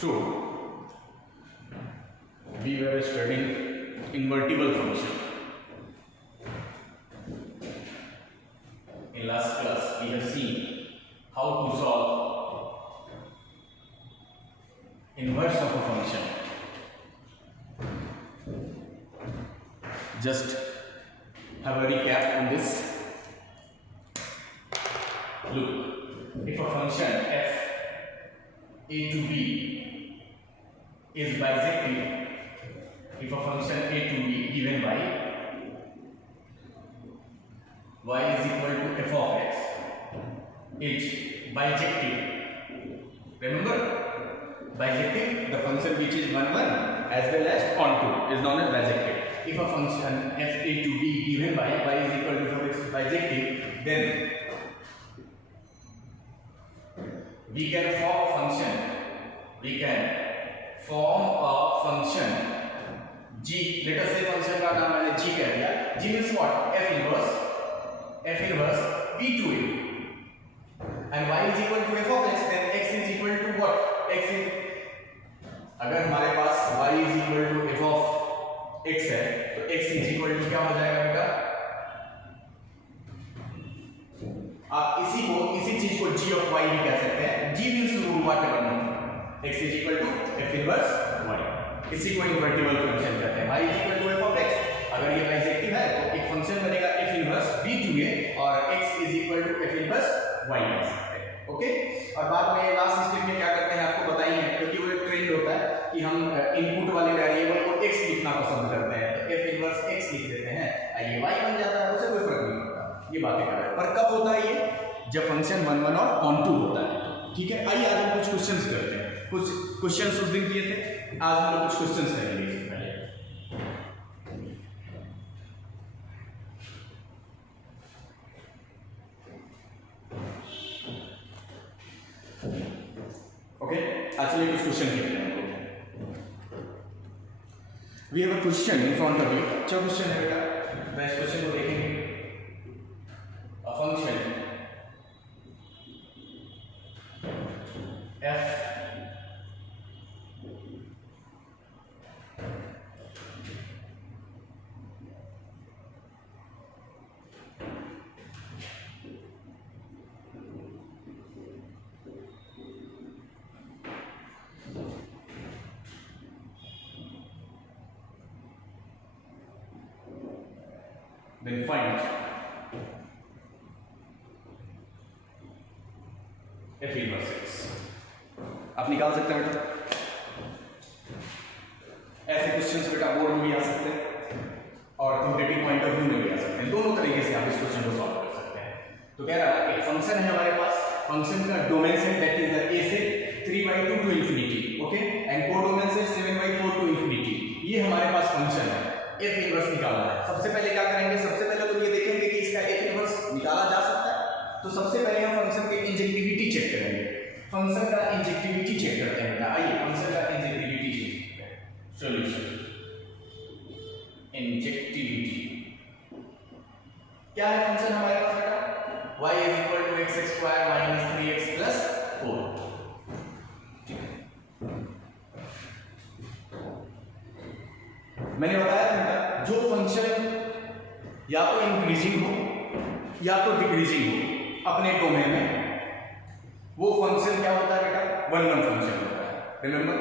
So we were studying invertible function. In last class we have seen how to solve inverse of a function. Just have a recap on this. Look, if a function f a to b is bisected, if a function a to b given by y is equal to f of x is bijective. Remember, bijective, the function which is 1 1 as well as onto is known as bijective. If a function f a to b given by y is equal to f of x is bijective, then we can form a function. We can form a function g. Let us say function का नाम मैंने g कह दिया. G means what? f inverse b to a, and y is equal to f of x. Then x is equal to what? X is, अगर हमारे पास y is equal to f of x है तो x is equal to क्या हो जाएगा बेटा? आप इसी चीज को g of y भी कह सकते हैं. g means root whatever number. x is equal to f inverse y. इसी को इन्वर्टिबल फंक्शन कहते हैं. y is equal to f of x. अगर ये बाइजेक्टिव है तो एक फंक्शन बनेगा f inverse b to a और x is equal to f inverse y लिख सकते हैं. ओके, और बाद में लास्ट स्टेप में क्या करते हैं आपको बताइए, क्योंकि वो एक ट्रेंड होता है कि हम इनपुट वाले वेरिएबल को x लिखना पसंद करते हैं, तो f इनवर्स x लिख देते हैं, ये y बन जाता है, उससे कोई फर्क नहीं पड़ता. ये बातें कर रहे हैं. पर कब होता है ये? जब फंक्शन 1 1 और ऑनटू होता है. ठीक है, आइए आज हम कुछ क्वेश्चंस करते हैं. कुछ क्वेश्चंस उस दिन किए थे, आज हम लोग कुछ क्वेश्चंस करेंगे. ओके, एक्चुअली कुछ क्वेश्चन किए थे. We have a question in front of you. अच्छा क्वेश्चन है बेटा, मैं इस क्वेश्चन को देखेंगे. A function f then find f inverse x. आप निकाल सकते हैं बेटा. ऐसे क्वेश्चंस बेटा बोर्ड में भी आ सकते हैं और थ्योरेटिकल पॉइंट ऑफ व्यू में भी आ सकते हैं. दोनों तरीके से आप इस क्वेश्चन को सॉल्व कर सकते हैं. तो कह रहा है एक फंक्शन है हमारे पास, फंक्शन का domain set that is the a से 3/2 to infinity. Okay, and codomain set 7/4 to infinity. ये हमारे पास फंक्शन है. f इनवर्स निकालना है. सबसे पहले क्या करेंगे? सबसे पहले तो ये देखेंगे कि इसका f इनवर्स निकाला जा सकता है. तो सबसे पहले हम फंक्शन की इंजेक्टिविटी चेक करेंगे. फंक्शन का इंजेक्टिविटी चेक करते हैं बेटा. आइए फंक्शन का इंजेक्टिविटी चेक करते हैं. सॉल्यूशन इंजेक्टिविटी क्या है? फंक्शन हमारे पास बेटा y is equal to x square minus 3x plus 4. मैंने बताया था बेटा, जो फंक्शन या तो इंक्रीजिंग हो या तो डिक्रीजिंग हो अपने डोमेन में, वो फंक्शन क्या होता है बेटा? 1 1 फंक्शन होता है. रिमेंबर,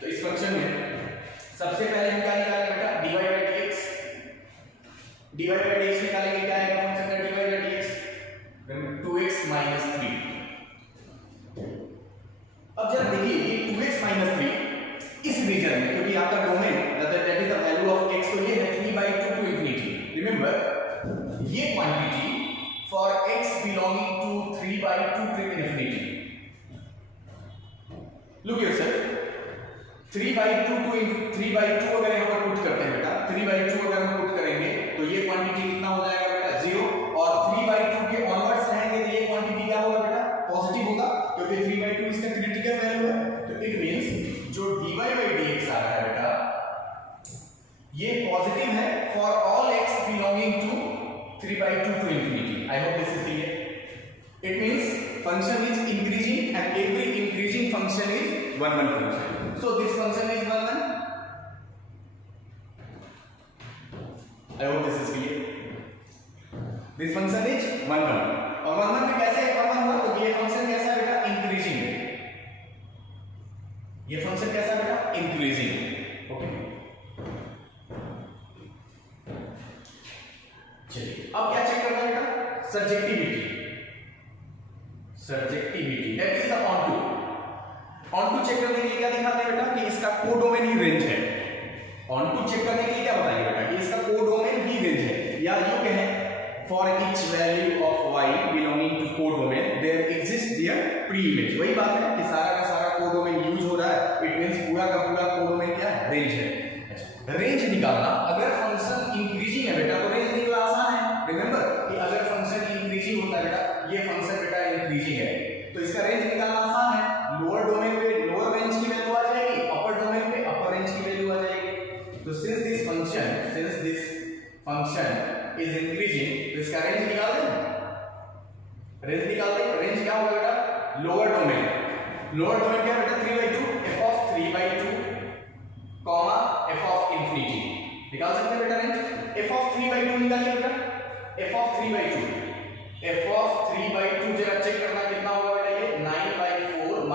तो इस फंक्शन में सबसे पहले हम क्या निकालेंगे बेटा? dy by dx. dy by dx निकालेंगे. क्या है फंक्शन का dy by dx? 2x minus 3. अब जब देखिए ये 2x minus 3 इस रीजन में, क्योंकि आपका domain that is the value of x, तो ये है 3/2 टू इंफिनिटी. रिमेंबर, ये quantity for x belonging to 3/2 to infinity. Look yourself, 3/2 to 3/2 अगर यहाँ पर पुट करते हैं बेटा, 3/2 अगर हम पुट करेंगे तो ये क्वांटिटी कितना हो जाएगा बेटा? 0. और 3/2 के ऑनवर्ड्स रहेंगे तो ये क्वांटिटी क्या होगा बेटा? पॉजिटिव होगा, क्योंकि 3/2 इसका क्रिटिकल वैल्यू है. तो इट मींस जो dy by dx आ रहा है बेटा, ये पॉजिटिव है for all x belonging to 3/2 to infinity. I hope this is clear. It means function is increasing and every increasing function is 1 1 function. So this function is 1 1. I hope this is clear. This function is 1 1 और 1 1 में कैसे 1 1 हुआ? तो ये function कैसा है बेटा? Increasing है। ये फंक्शन कैसा बेटा? इंक्रीजिंग। ओके, चलिए अब क्या चेक करना है बेटा? Surjectivity. Surjectivity that is the onto. Onto check करने के लिए क्या दिखाते हैं बेटा? कि इसका कोडोमेन ही रेंज है। ऑनटू चेक करने के लिए क्या बताइए बेटा? कि इसका कोडोमेन ही रेंज है, या यूं कहें for each value of y belonging to codomain there exists their pre-image। वही बात है कि सारा का सारा कोडोमेन यूज हो रहा है, इट मींस पूरा का पूरा कोडोमेन क्या है? रेंज है। अच्छा, रेंज निकालना, अगर फंक्शन इंक्रीजिंग है बेटा तो रेंज निकालना आसान है। रिमेंबर कि अगर फंक्शन इंक्रीजिंग होता है बेटा, ये फंक्शन बेटा इंक्रीजिंग है तो इसका रेंज निकालना आसान है। लोअर डोमेन पे लोअर रेंज की वैल्यू आ जाएगी, अपर डोमेन पे अपर रेंज की वैल्यू आ जाएगी। तो since this function is increasing तो इसका रेंज निकाल दें। रेंज निकाल दें। रेंज क्या होगा बेटा? Lower domain. लोअर डोमेन क्या बेटा? 3/2 f of 3/2 comma f of infinity। निकाल सकते हैं बेटा रेंज। f of 3/2 निकालिए बेटा। f of 3/2 जरा चेक करना कितना होगा बेटा? ये 9/4 -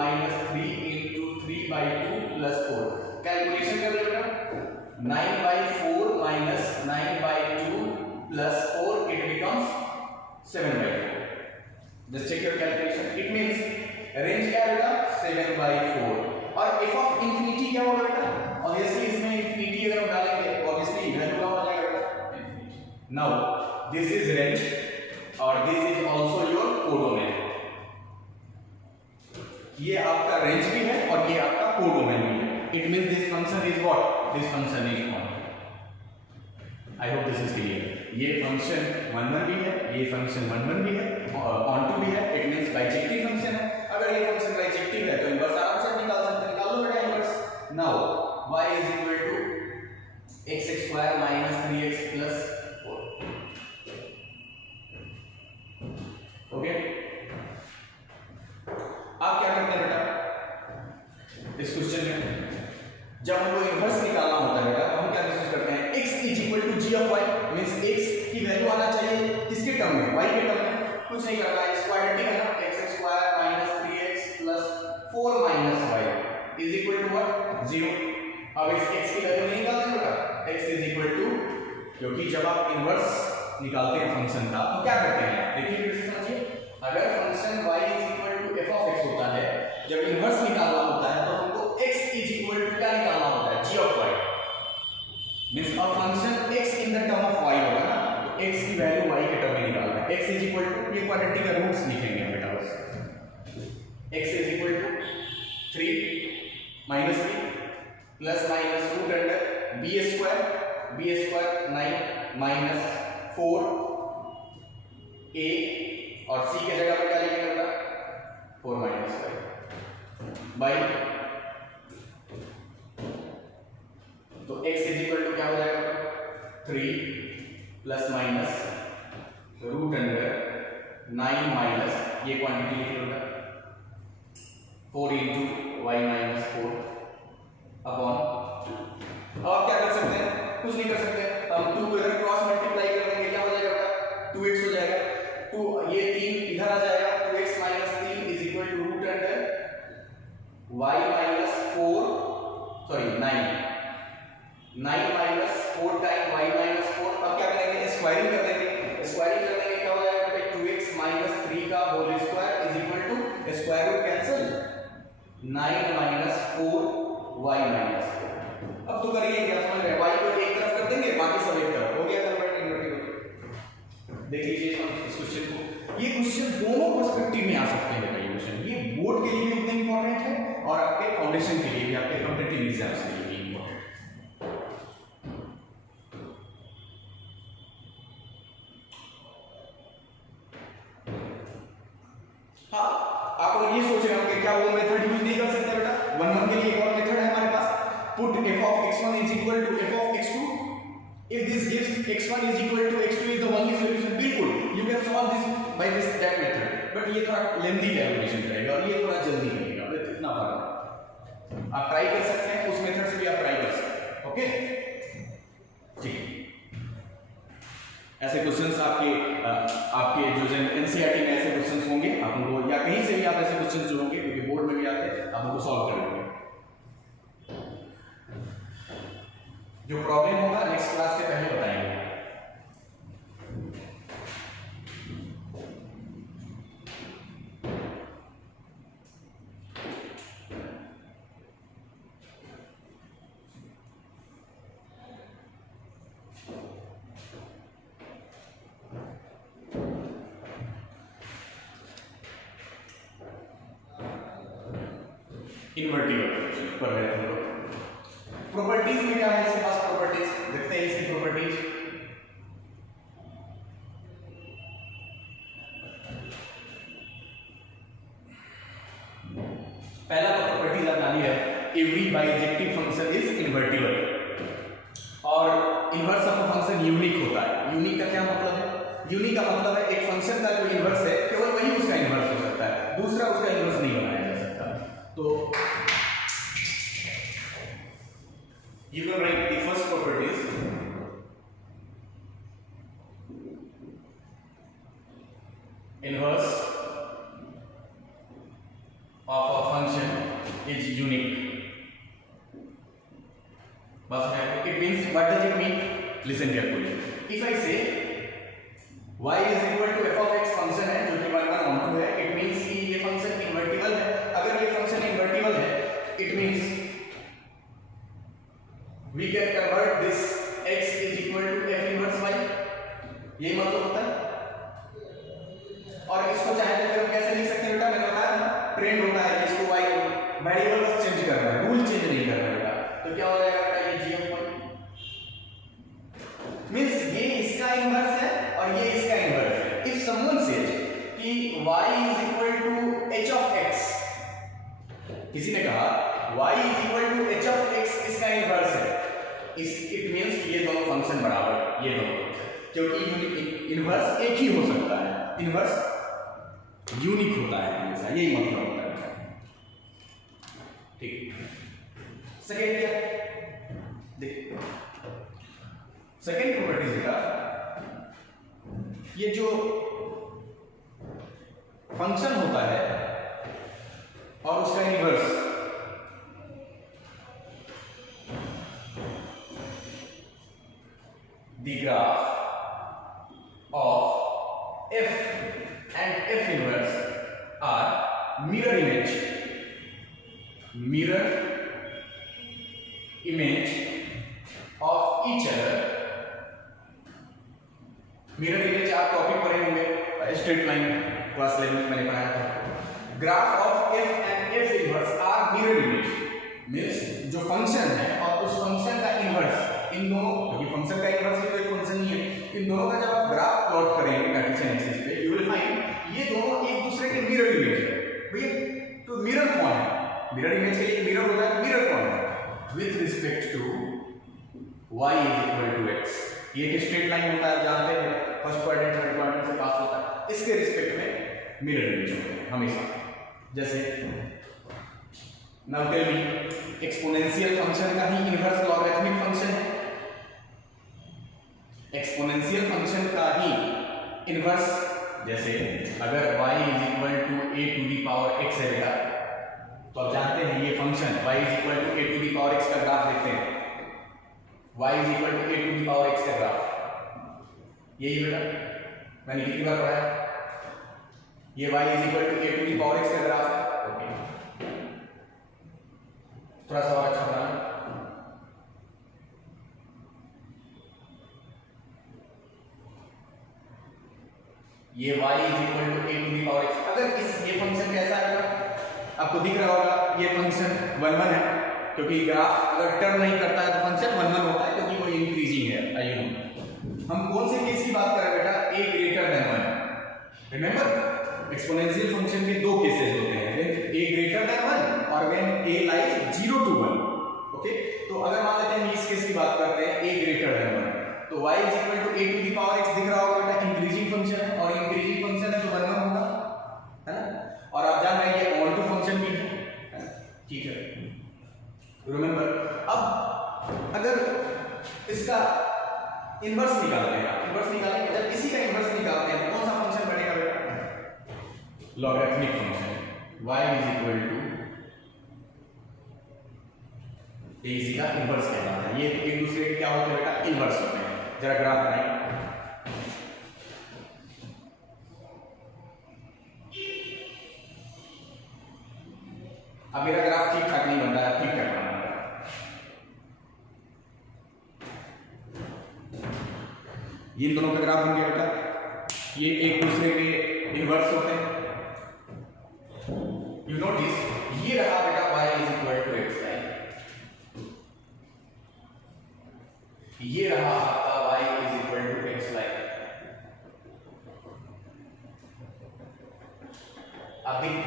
3 into 3/2 + 4। कैलकुलेशन कर लो बेटा। 9/4 - 9/2 plus 4 it becomes 7/4। just check your calculation, it means range क्या है बेटा? 7/4। और f of infinity क्या होगा बेटा? obviously इसमें infinity अगर हम डालेंगे obviously वैल्यू क्या हो जाएगा बेटा? infinity। now this is range और this is also your codomain। ये आपका रेंज भी है और ये आपका कोडोमेन भी है। it means this function is what? this function is on। I hope this is clear। ये फंक्शन 1 1 भी है, ये फंक्शन 1 1 भी है और ऑनटू भी है। इट मींस बाइजेक्टिव फंक्शन है। अगर ये फंक्शन बाइजेक्टिव है तो इनवर्स आराम से निकाल सकते हैं। निकाल लो बेटा inverse. Now y = x² - 3x + 4। Okay, आप क्या करते हैं बेटा इस क्वेश्चन में? जब हमको इनवर्स निकालना होता है बेटा तो हम क्या कोशिश करते हैं? x = g of y means x की वैल्यू आना चाहिए किसके टर्म में? y के टर्म में। कुछ नहीं करना है, स्क्वाड्रेटिक है ना। x² - 3x + 4 - y = what? 0। अब इस x की वैल्यू नहीं निकालते बेटा। x = क्योंकि जब आप इनवर्स निकालते हैं फंक्शन का तो क्या करते हैं? देखिए फिर से समझिए। अगर function y = f of x होता है, जब इनवर्स निकालना होता है तो हमको x = क्या निकालना होता है? g of y means a function x in the term of y होगा ना, तो x की वैल्यू y के टर्म में निकालना है। x = ये क्वाड्रेटिक का रूट्स लिखेंगे हम बेटा बस। x = 3 - 3 plus minus root under b² 9 minus 4 a और c के जगह पर क्या लिखेंगे बेटा? 4 - 5 बाई। तो x = क्या हो जाएगा? 3 plus minus root under 9 minus ये क्वांटिटी लिख लो बेटा 4 × y - 4 अपॉन। अब आप क्या कर सकते हैं? कुछ नहीं कर सकते। हम 2 को इधर क्रॉस मल्टीप्लाई कर देंगे, क्या हो जाएगा बेटा? 2x हो जाएगा। 2 ये 3 इधर आ जाएगा, 2x - 3 = root under y - 4 sorry 9 - 4 time y - 4। अब क्या करेंगे? स्क्वायरिंग कर देंगे। स्क्वायरिंग कर देंगे क्या हो जाएगा बेटा? 2x - 3 का whole square = square root cancel 9 - 4 y - 4। अब तो करिए क्या समझ रहे हैं? y को एक तरफ कर देंगे, बाकी सब एक तरफ हो गया कन्वर्ट इनवर्टिबल। देख लीजिए इस क्वेश्चन को। ये क्वेश्चन दोनों पर्सपेक्टिव में आ सकते हैं बेटा। ये क्वेश्चन ये बोर्ड के लिए भी उतना इंपॉर्टेंट है और आपके फाउंडेशन के लिए भी, आपके कॉम्पिटिटिव एग्जाम्स के लिए भी इंपॉर्टेंट है। हाँ, आप अगर ये सोच रहे हो कि क्या वो मेथड यूज नहीं कर सकते बेटा? 1 1 के लिए एक और मेथड है हमारे पास। Put f of x1 = f of x2 if this gives x1 = x2 is the only solution। बिल्कुल you can solve this by that method, but ये थोड़ा लेंथी कैलकुलेशन करेगा और ये थोड़ा जल्दी करेगा, बस इतना फर्क है। आप ट्राई कर सकते हैं, उस मेथड से भी आप ट्राई कर सकते हैं। ओके ठीक, ऐसे क्वेश्चंस आपके जो एनसीईआरटी में ऐसे क्वेश्चंस होंगे, आप उनको या कहीं से भी आप ऐसे क्वेश्चंस जो होंगे क्योंकि बोर्ड में भी आते हैं, आप उनको सॉल्व कर लेंगे। जो प्रॉब्लम होगा नेक्स्ट क्लास से पहले बताएंगे। इनवर्टिबल फंक्शन पर है हम लोग। प्रॉपर्टीज में क्या है इसके पास, प्रॉपर्टीज देखते हैं इसकी प्रॉपर्टीज। पहला प्रॉपर्टीज आप जानिए, every bijective function is invertible और inverse of a function unique होता है। यूनिक का क्या मतलब है? यूनिक का मतलब है एक फंक्शन का जो इनवर्स है केवल वही उसका इनवर्स हो सकता है, दूसरा उसका इनवर्स नहीं बनाया जा सकता। तो you can write the first properties inverse of a function is unique. It means, what does it mean? Listen carefully. If I say y is equal to f of x function है जो कि 1 1 1 2 है, it means कि ये function invertible है। अगर ये function invertible है, it means we can convert this x is equal to f inverse y, यही मतलब होता है। और इसको चाहे तो फिर हम कैसे लिख सकते हैं बेटा, मैंने बताया ना ट्रेंड होता है, इसको y वेरिएबल बस चेंज करना है, रूल चेंज नहीं करना बेटा। तो क्या हो जाएगा बेटा, ये g of y मींस ये इसका इनवर्स है और ये इसका इनवर्स है। इफ समवन सेज कि y is equal to h of x, किसी ने कहा y is equal to h of x इसका इनवर्स है, इट मींस कि ये दोनों फंक्शन बराबर, ये दोनों फंक्शन, क्योंकि इनवर्स एक ही हो सकता है, इनवर्स यूनिक होता है हमेशा, यही मतलब होता है। ठीक, सेकंड क्या देख, सेकंड प्रॉपर्टी का ये जो फंक्शन होता है और उसका inverse, the graph of f and f inverse are mirror image of each other। Mirror image आप टॉपिक पढ़े होंगे, स्ट्रेट लाइन क्लास 11 में मैंने पढ़ाया था। Graph of f and f inverse are mirror image means जो फंक्शन है और उस फंक्शन का इनवर्स, इन दोनों, क्योंकि फंक्शन का इनवर्स ही तो एक फंक्शन ही है, इन दोनों का जब आप ग्राफ प्लॉट करेंगे कार्टेशियन एक्सिस पे, यू विल फाइंड ये दोनों एक दूसरे के मिरर इमेज है। भैया तो मिरर कौन है? मिरर इमेज के लिए मिरर होता है, मिरर कौन है? With respect to y is equal to x, ये एक स्ट्रेट लाइन होता है, जानते हैं, फर्स्ट क्वाड्रेंट थर्ड क्वाड्रेंट से पास होता है, इसके रिस्पेक्ट में मिरर इमेज होते हैं हमेशा। जैसे now tell me, exponential function का ही इनवर्स लॉगरिथमिक फंक्शन है, एक्सपोनेंशियल फंक्शन का ही इनवर्स, जैसे अगर y is equal to a to the power x है बेटा, तो आप जानते हैं ये function y is equal to a to the power x का ग्राफ देखते हैं, y is equal to a to the power x का ग्राफ, यही बेटा मैंने कितनी बार पढ़ाया, ये y is equal to a to the power x का ग्राफ है। ओके, थोड़ा सा और अच्छा बनाना, ये y is equal to a to the power x। अगर इस ये फंक्शन कैसा है आपको दिख रहा होगा, ये फंक्शन 1 1 है, क्योंकि ग्राफ अगर टर्न नहीं करता है तो फंक्शन 1 1 होता है, क्योंकि वो इंक्रीजिंग है। आई नो हम कौन से केस की बात कर रहे हैं बेटा, a greater than 1। Remember exponential function के दो केसेस होते हैं, व्हेन a ग्रेटर देन 1 और when a lies 0 to 1। Okay, तो अगर मान लेते हैं इस केस की बात करते हैं a ग्रेटर देन 1, तो y is equal to a to the power x दिख रहा होगा बेटा, इंक्रीजिंग फंक्शन है और इंक्रीजिंग फंक्शन है तो 1 1 होगा। इसका इनवर्स निकालते हैं। इनवर्स निकालेंगे, जब इसी का इनवर्स निकालते हैं तो कौन सा फंक्शन बनेगा बेटा? Logarithmic function y is equal to इसी का इनवर्स कहलाता है। ये एक दूसरे के क्या होते हैं बेटा? इनवर्स होते हैं। जरा ग्राफ बनाइए। अब मेरा ग्राफ ठीक ठाक नहीं बन रहा है, ठीक ठाक बना रहा है। ये इन दोनों का ग्राफ बन गया बेटा। ये एक दूसरे के इनवर्स होते हैं। यू नोटिस ये रहा बेटा y is equal to x line, ये रहा आपका y is equal to x line.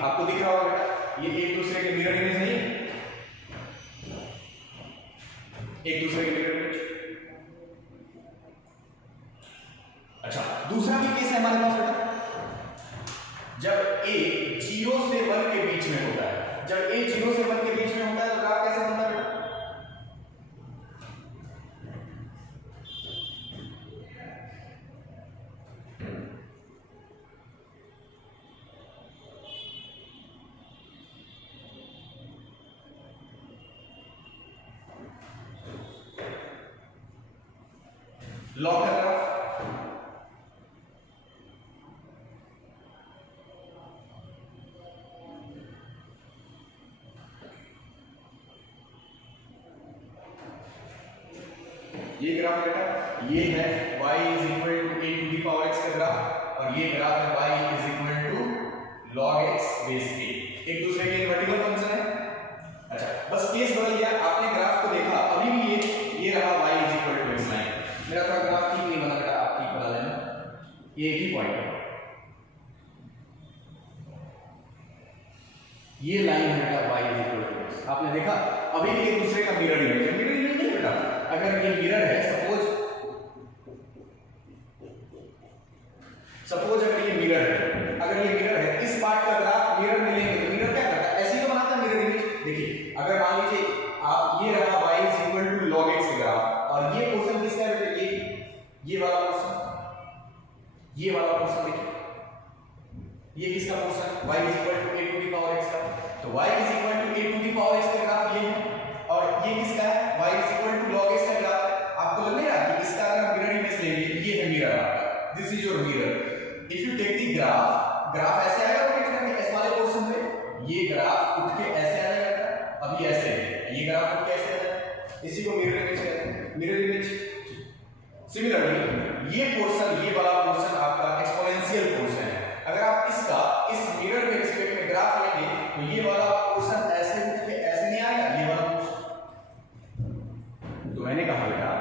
आपको दिख रहा होगा बेटा, ये एक दूसरे के मिरर इमेज नहीं है, एक दूसरे के मिरर इमेज। अच्छा, दूसरा भी केस है हमारे पास बेटा, जब a 0 से 1 के बीच में होता है। जब a 0 से 1 के बीच में होता है तो ग्राफ कैसे बनता है बेटा? लॉग का ग्राफ। ये ग्राफ बेटा, ये है y is equal to a to the power x का ग्राफ, और ये ग्राफ है y is equal to log x base a। एक दूसरे के इनवर्टिबल फंक्शन है। अच्छा, बस केस बदल गया, आपने ग्राफ को देखा, अभी भी ये रहा y is equal to x line. मेरा थोड़ा ग्राफ ठीक नहीं बना बेटा, आप ठीक बना लेना, ये एक ही पॉइंट है। ये लाइन है बेटा y is equal to x। आपने देखा अभी भी एक दूसरे का मिरर इमेज है। मिरर इमेज नहीं बेटा, अगर ये मिरर है, सपोज अगर ये मिरर है, अगर ये मिरर है, इस पार्ट का ग्राफ मिरर में लेंगे तो मिरर क्या करता है? ऐसे ही तो बनाता है मिरर इमेज। देखिए, अगर मान लीजिए आप ये रहा y is equal to log x का ग्राफ, और ये पोर्शन किसका है? ये वाला पोर्शन, ये वाला पोर्शन देखिए, ये किसका portion? y is equal to a to the power x का। तो y is equal to a to the power x का ग्राफ ये है, और ये किसका है? y is equal to log x का ग्राफ है। आपको लग रहा है कि इसका अगर मिरर इमेज लेंगे, ये है मिरर आपका, this is your mirror. If you take the graph ऐसे आएगा रोटेट करके इस वाले पोर्शन पे, ये ग्राफ उठ के ऐसे आ जाएगा, अभी ऐसे है, ये ग्राफ उठ के ऐसे आ जाएगा, इसी को मिरर इमेज कहते हैं, मिरर इमेज। सिमिलरली ये पोर्शन, ये वाला पोर्शन आपका एक्सपोनेंशियल पोर्शन है। अगर आप इसका इस मिरर के रिस्पेक्ट में ग्राफ लेंगे तो ये वाला पोर्शन ऐसे उठ के ऐसे नहीं आएगा, ये वाला पोर्शन। तो मैंने कहा बेटा,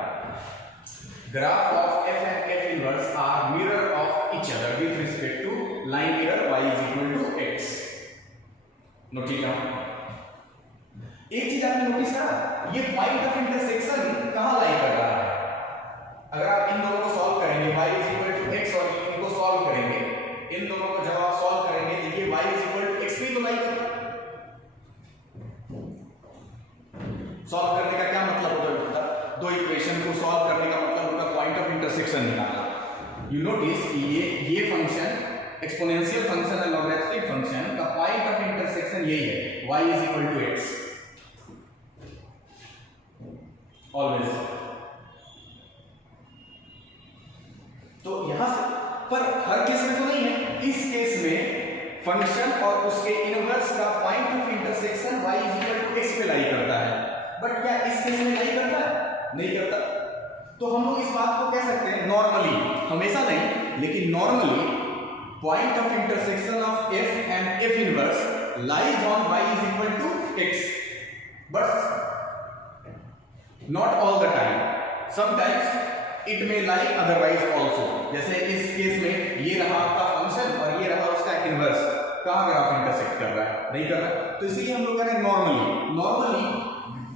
graph of f and f inverse are mirror of each other with respect to line mirror y is equal to x. Note down. एक चीज आपने नोटिस करा, ये पॉइंट ऑफ इंटरसेक्शन कहां लाई कर रहा है? अगर आप इन दोनों को सॉल्व करेंगे, y is equal to x, और इनको सॉल्व करेंगे, इन दोनों को जब आप सॉल्व करेंगे तो ये y is equal to x पे तो लाई कर रहा है। सॉल्व करने का क्या मतलब होता है? दो इक्वेशन को सॉल्व करने का मतलब उनका पॉइंट ऑफ इंटरसेक्शन निकालना। यू नोटिस ये फंक्शन एक्सपोनेंशियल फंक्शन है, लॉगरिथमिक फंक्शन का पॉइंट ऑफ इंटरसेक्शन यही है, y is equal to x always. तो यहां से पर हर केस में तो नहीं है, इस केस में फंक्शन और उसके इनवर्स का point of intersection y is equal to x पे लाई करता है। बट क्या इस केस में लाई करता है? नहीं करता। तो हम लोग इस बात को कह सकते हैं नॉर्मली, हमेशा नहीं लेकिन normally, point of intersection of f and f inverse lies on y is equal to x, but not all the time, sometimes it may lie otherwise also. जैसे इस केस में ये रहा आपका फंक्शन और ये रहा उसका इनवर्स, कहां ग्राफ इंटरसेक्ट कर रहा है? नहीं कर रहा है। तो इसलिए हम लोग कह रहे हैं नॉर्मली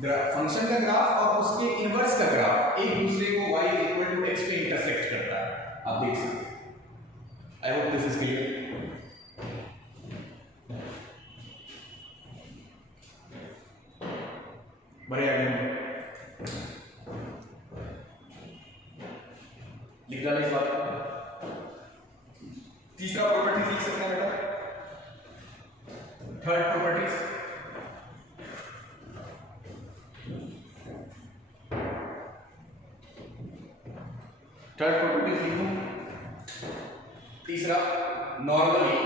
फंक्शन का ग्राफ और उसके इनवर्स का ग्राफ एक दूसरे को y is equal to x पे इंटरसेक्ट करता है। आप देख सकते हैं। I hope this is clear. बढ़िया। लिख डालें इस बात को। तीसरा प्रॉपर्टीज लिख सकते हैं बेटा, थर्ड प्रॉपर्टीज। थर्ड प्रॉपर्टीज लिखूं। तीसरा, normally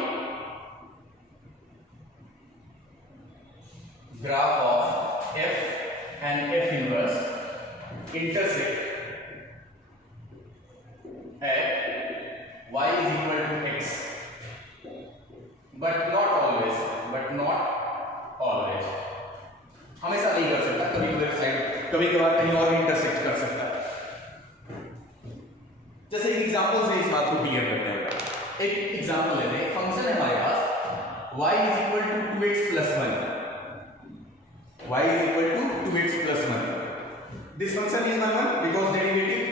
graph of f and f inverse intersect at y is equal to x, but not always, हमेशा नहीं कर सकता, कभी कभार कहीं और इंटरसेक्ट कर सकता है। जैसे एक एग्जांपल से इस बात को क्लियर करते हैं। एक एग्जांपल लेते हैं, फंक्शन है हमारे पास y is equal to 2x plus 1, y is equal to 2x plus 1. This function is normal because derivative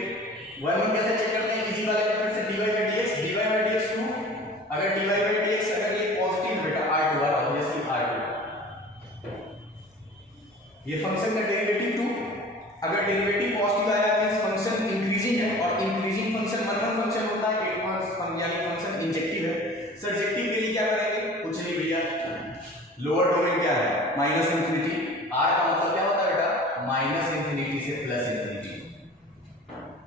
1 कैसे चेक करते हैं, इसी वाले मेथड से dy by dx 2, अगर dy by dx अगर ये पॉजिटिव बेटा r2 आ ऑब्वियसली r2, ये फंक्शन का डेरिवेटिव 2, अगर डेरिवेटिव पॉजिटिव आया मींस फंक्शन इंक्रीजिंग है, और इंक्रीजिंग फंक्शन वन फंक्शन होता है, एक यानी फंक्शन इंजेक्टिव है। सब्जेक्टिव के लिए क्या करेंगे, कुछ नहीं भैया, लोअर डोमेन क्या है माइनस इंफिनिटी, r का मतलब क्या होता है बेटा माइनस इंफिनिटी से प्लस इंफिनिटी।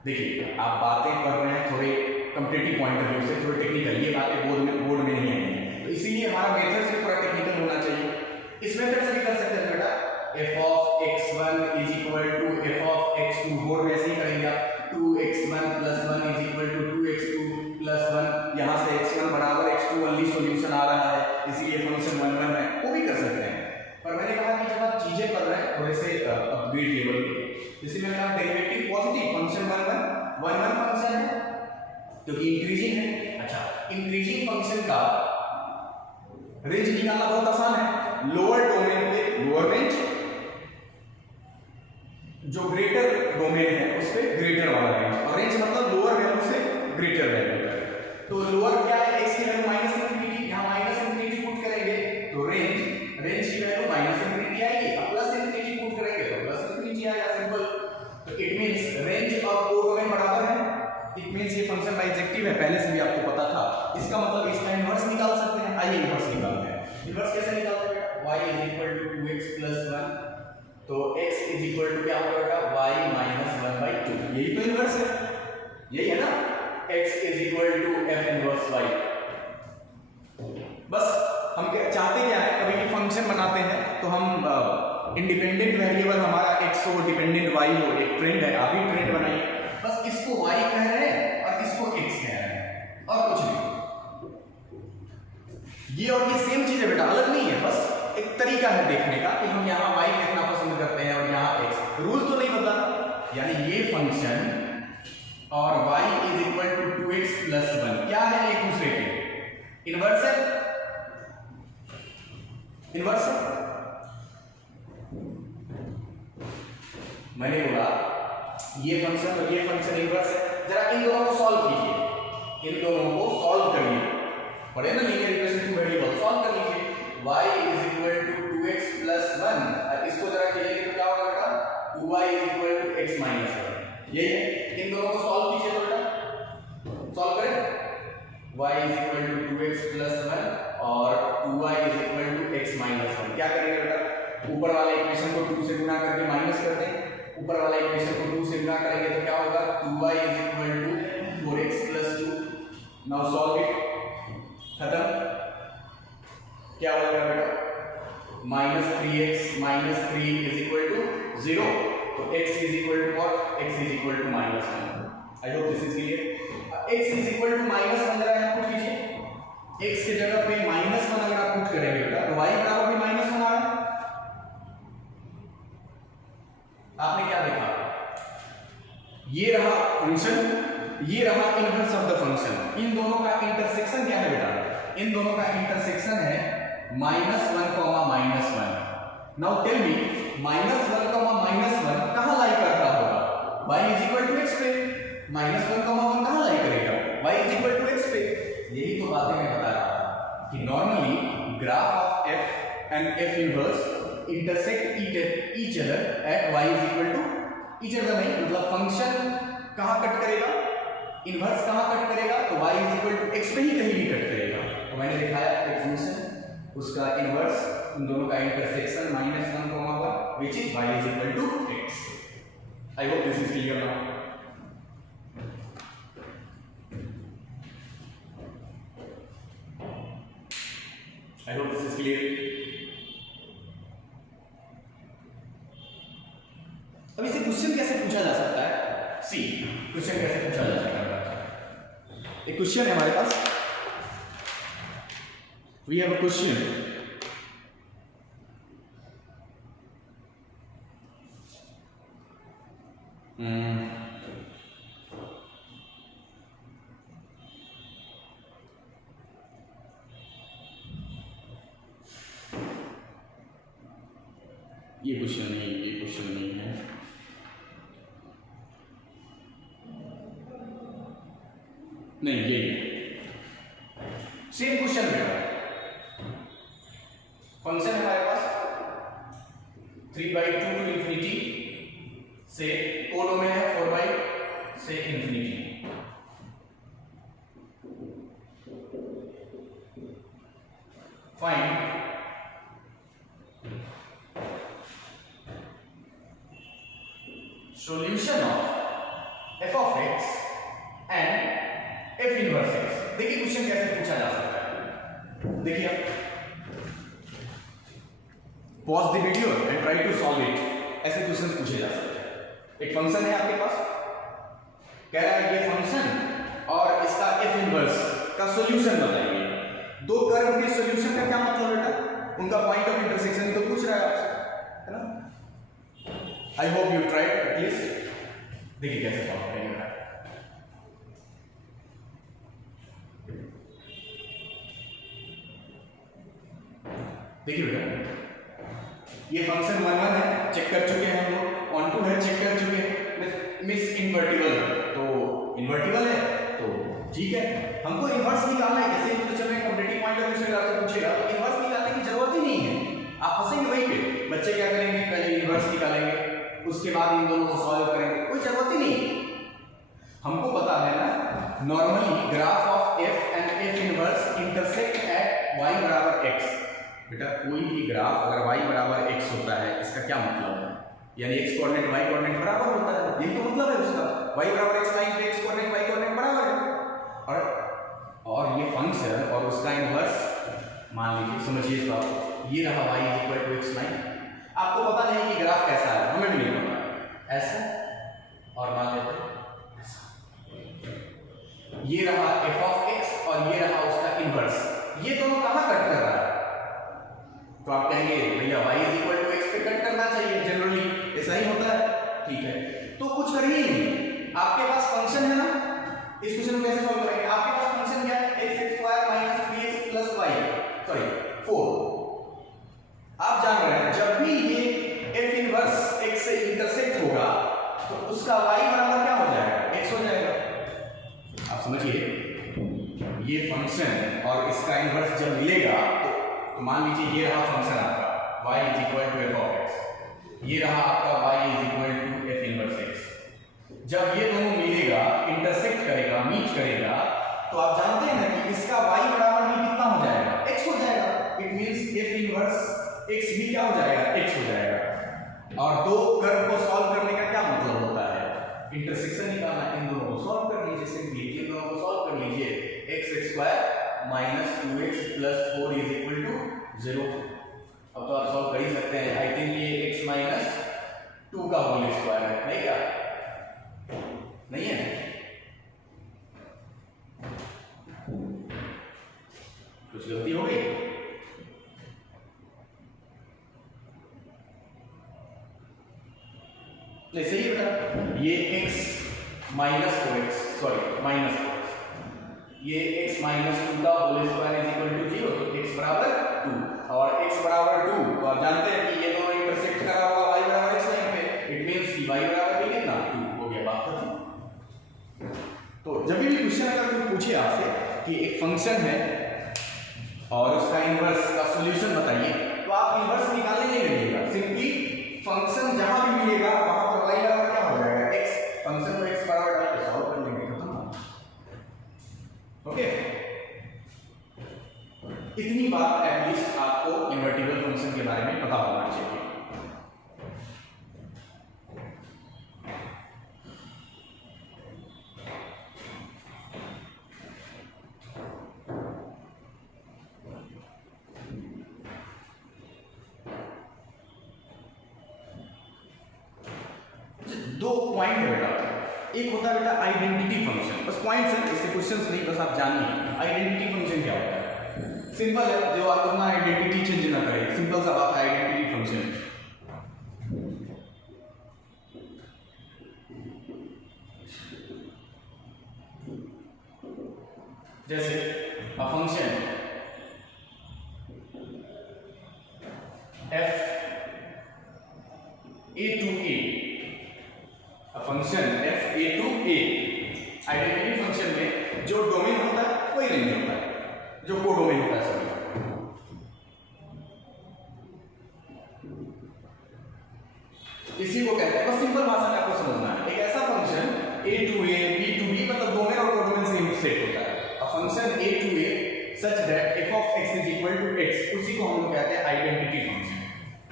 देखिए आप बातें कर रहे हैं थोड़े कॉम्पिटिटिव पॉइंट ऑफ व्यू से, थोड़े टेक्निकल, ये बातें बोर्ड में नहीं आएंगी, तो इसीलिए हमारा मेथड से थोड़ा टेक्निकल होना चाहिए। इस मेथड से भी कर सकते हैं बेटा, f of x1 is equal to f of x2, board में ऐसे ही करेंगे आप, 2x1 plus 1 is equal to 2x2 plus 1, यहाँ से x1 बराबर x2 ओनली सॉल्यूशन आ रहा है, इसीलिए फंक्शन 1 1 है, वो भी कर सकते हैं। पर मैंने कहा कि जब आप चीजें कर रहे हैं थोड़े से अपग्रेड लेवल पे, जैसे मैंने कहा डेरिवेटिव पॉजिटिव, फंक्शन 1 1 फंक्शन है क्योंकि इंक्रीजिंग है। अच्छा, इंक्रीजिंग फंक्शन का रेंज निकालना बहुत आसान है, लोअर डोमेन पे लोअर रेंज, जो ग्रेटर डोमेन है उस पे ग्रेटर वाला रेंज, और रेंज मतलब लोअर वैल्यू से ग्रेटर वैल्यू। तो लोअर क्या है, x की वैल्यू माइनस इंफिनिटी, यहाँ माइनस इंफिनिटी पुट करेंगे तो रेंज की वैल्यू माइनस इंफिनिटी आएगी, अब प्लस इंफिनिटी पुट करेंगे तो प्लस इंफिनिटी आएगा, सिंपल। तो इट मींस रेंज और ओ डोमेन बराबर है, इट मींस ये फंक्शन बाइजेक्टिव है, पहले से भी आपको पता था। इसका मतलब इसका इनवर्स निकाल सकते हैं, आइए इनवर्स निकालते हैं। इनवर्स कैसे निकालते हैं, y is equal to 2x plus 1, तो x is equal to क्या होगा, y minus 1/2, यही तो इनवर्स है, यही है ना, x is equal to f inverse y। बस हम चाहते क्या है, कभी भी फंक्शन बनाते हैं तो हम इंडिपेंडेंट वेरिएबल हमारा x हो, डिपेंडेंट y हो, एक ट्रेंड है, आप भी ट्रेंड बनाइए, बस इसको y कह रहे हैं और इसको x कह रहे हैं, और कुछ नहीं। ये और ये सेम चीज है बेटा, अलग नहीं है, बस एक तरीका है देखने का कि हम यहाँ y देखना पसंद करते हैं और यहाँ x, रूल तो नहीं बता। यानी ये फंक्शन और y is equal to 2x plus 1 क्या है, एक दूसरे के इनवर्स है, इनवर्स है। मैंने बोला ये फंक्शन और ये फंक्शन इनवर्स है, जरा इन दोनों को सॉल्व कीजिए, इन दोनों को सॉल्व करिए, पढ़े ना linear equation two variable, solve कर लीजिए। y is equal to 2x plus 1, और इसको जरा कीजिए तो क्या होगा बेटा, 2y is equal to x minus 1, यही है। इन दोनों को सॉल्व कीजिए तो बेटा, सॉल्व करें, y is equal to 2x plus 1 और 2y is equal to x minus 1, क्या करेंगे बेटा, ऊपर वाले इक्वेशन को 2 से गुणा करके माइनस कर दें, ऊपर वाले इक्वेशन को 2 से गुणा करेंगे तो क्या होगा, 2y is equal to 4x plus 2, now solve it, खत्म। क्या हो जाएगा बेटा, -3x minus 3 is equal to 0, तो x is equal to what, x is equal to -1। I hope this is clear. x is equal to -1 जरा यहाँ put कीजिए, x की जगह पे -1 अगर आप पुट करेंगे बेटा तो y बराबर भी -1 आ रहा है। आपने क्या देखा, ये रहा फंक्शन, ये रहा इनवर्स ऑफ द फंक्शन, इन दोनों का इंटरसेक्शन क्या है बेटा, इन दोनों का इंटरसेक्शन है -1, नाउ टेल मी -1, कहां लाई करता होगा, y is equal to x पे, -1, कहां लाई करेगा, y is equal to x पे। यही तो बातें मैं बता रहा हूं कि normally graph of f and f inverse intersect each other at y is equal to each other, नहीं मतलब फंक्शन कहां कट करेगा, इनवर्स कहाँ कट करेगा? तो y is equal to x पे ही कहीं भी कट करेगा। तो मैंने दिखाया एक फंक्शन, उसका इनवर्स, इन दोनों का intersection -1, which is y is equal to x. I hope this is clear now. I hope this is clear. अब इसे क्वेश्चन कैसे पूछा जा सकता है? सी क्वेश्चन कैसे पूछा जा सकता है? एक क्वेश्चन है हमारे पास, वी हैव अ क्वेश्चन, ये क्वेश्चन नहीं, ये क्वेश्चन नहीं है, नहीं ये सेम क्वेश्चन है। फंक्शन है हमारे पास 3/2 टू इंफिनिटी से कोडोमेन है 4 से infinity. Find solution of f of x and f inverse x। देखिए क्वेश्चन कैसे पूछा जा सकता है, देखिए आप pause the video and try to solve it. ऐसे क्वेश्चन पूछे जा सकते हैं। एक फंक्शन है आपके पास, कह रहा है ये फंक्शन और इसका f इनवर्स का सॉल्यूशन बताइए। दो कर्व के सॉल्यूशन का क्या मतलब बेटा? उनका पॉइंट ऑफ इंटरसेक्शन तो पूछ रहा है आपसे, है ना? I hope you tried at least. देखिए कैसे सॉल्व करेंगे। देखिए बेटा, ये फंक्शन 1 है, चेक कर चुके हैं हम लोग, ऑन टू है, चेक कर चुके हैं, मिस इनवर्टिबल, तो इनवर्टिबल है तो ठीक है। हमको इनवर्स निकालना है, जैसे क्वेश्चन में ऑपरेटिंग पॉइंट ऑफ व्यू से आपसे पूछेगा तो इनवर्स निकालने की जरूरत ही नहीं है, आप फंसेंगे वहीं पे। बच्चे क्या करेंगे, पहले इनवर्स निकालेंगे, उसके बाद इन दोनों को सॉल्व करेंगे, कोई जरूरत ही नहीं। हमको पता है ना, normally graph of f and f inverse intersect at y बराबर x। बेटा कोई भी ग्राफ अगर y बराबर x होता है, इसका क्या मतलब है? यानी x कोऑर्डिनेट y कोऑर्डिनेट बराबर होता है, यही तो मतलब है उसका। y बराबर x लाइन पे x कोऑर्डिनेट y कोऑर्डिनेट बराबर है, और ये फंक्शन और उसका इनवर्स मान लीजिए, समझिए इस बात को, ये रहा y is equal to x line. आपको पता नहीं कि ग्राफ कैसा है, हमें भी नहीं पता, ऐसा और मान लेते हैं ये रहा f ऑफ x और ये रहा उसका इनवर्स, ये दोनों कहां कट कर रहा है? तो आप कहेंगे भैया y is equal to x पे कट करना चाहिए, जनरली ऐसा ही होता है, ठीक है। तो कुछ करिए नहीं, आपके पास फंक्शन है ना, इस क्वेश्चन को कैसे सॉल्व करेंगे? आपके पास फंक्शन क्या है? x² - 3x + y, sorry 4। आप जान रहे हैं जब भी ये f इनवर्स x से इंटरसेक्ट होगा तो उसका y बराबर क्या हो जाएगा? x हो जाएगा। आप समझिए, ये फंक्शन और इसका इनवर्स जब मिलेगा तो मान लीजिए ये रहा फंक्शन आपका y is equal to f of x, ये रहा आपका y is equal to f inverse x। जब ये दोनों मिलेगा, इंटरसेक्ट करेगा, मीट करेगा, तो आप जानते हैं ना कि इसका y बराबर भी कितना हो जाएगा? x हो जाएगा। It means f inverse x भी क्या हो जाएगा? x हो जाएगा। और दो कर्व को सॉल्व करने का क्या मतलब होता है? इंटरसेक्शन निकालना, इन दोनों को सॉल्व कर लीजिए, सिंपली इन दोनों को सॉल्व कर लीजिए। x² - 2x + 4 is equal to 0। अब तो आप सॉल्व कर ही सकते हैं। आई थिंक ये x - 2 का होल स्क्वायर है, नहीं क्या? नहीं है? कुछ गलती हो गई? नहीं, सही है बेटा। ये x - 4x, सॉरी -4x, ये x - 2 का whole square is equal to 0, तो x बराबर 2 और x बराबर 2, तो आप जानते हैं कि ये दोनों इंटरसेक्ट करा हुआ y बराबर x लाइन पे, इट मींस कि y बराबर भी कितना? 2 हो गया, बात खत्म। तो जब भी क्वेश्चन अगर कोई पूछे आपसे कि एक फंक्शन है और उसका इनवर्स का सॉल्यूशन बताइए, तो आप इनवर्स निकालने नहीं लगेगा, सिंपली फंक्शन जहां भी मिलेगा वहां पर y बराबर क्या हो जाएगा? x, फंक्शन को x बराबर डाल के सॉल्व कर लेंगे, खत्म। इतनी बात एटलीस्ट आपको इन्वर्टिबल फंक्शन के बारे में पता होना चाहिए। दो पॉइंट है बेटा, एक होता है बेटा आइडेंटिटी फंक्शन, बस पॉइंट्स हैं, इससे क्वेश्चंस नहीं, बस आप जानिए आइडेंटिटी फंक्शन क्या होता है। सिंपल है, जो आप अपना आइडेंटिटी चेंज ना करें, सिंपल सा बात है आइडेंटिटी फंक्शन। जैसे अ function f a to a, function f a to a, identity function में जो डोमेन होता है कोई नहीं होता है, जो कोडोमेन होता है सभी। इसी को कहते हैं, बस सिंपल भाषा में आपको समझना है, एक ऐसा function a to a b to b, मतलब डोमेन और कोडोमेन से सेट होता है। A function a to a such that f of x is equal to x, उसी को हम लोग कहते हैं आइडेंटिटी फंक्शन।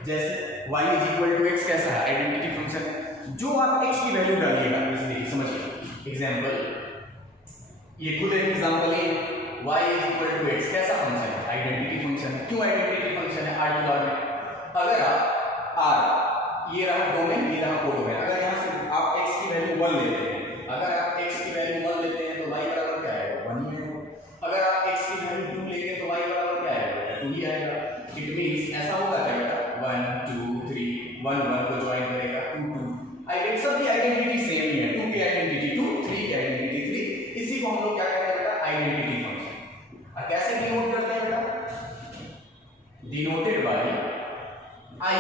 जैसे y is equal to x कैसा है आइडेंटिटी फंक्शन, जो आप x की वैल्यू डालिएगा, इसलिए समझिए एग्जांपल, ये खुद एक एग्जांपल है, y is equal to x कैसा फंक्शन है आइडेंटिटी फंक्शन। क्यों आइडेंटिटी फंक्शन है, r टू r में अगर आप r ये रहा डोमेन, ये रहा कोडोमेन, अगर यहां से आप x की वैल्यू 1 लेते हैं, अगर आप x की वैल्यू 1 लेते हैं तो y बराबर क्या आएगा 1 ही आएगा, अगर आप x की वैल्यू 2 लेंगे तो y बराबर क्या आएगा 2 ही आएगा। इट मींस ऐसा होगा क्या 1 2 3 1 1 को ज्वाइन करेगा 2 2, आइडेंटिटी सबकी आइडेंटिटी सेम ही है, 2 की आइडेंटिटी 2 3 की आइडेंटिटी 3, इसी को हम लोग क्या कहते हैं बेटा आइडेंटिटी फंक्शन। और कैसे डिनोट करते हैं बेटा, डिनोटेड बाय i,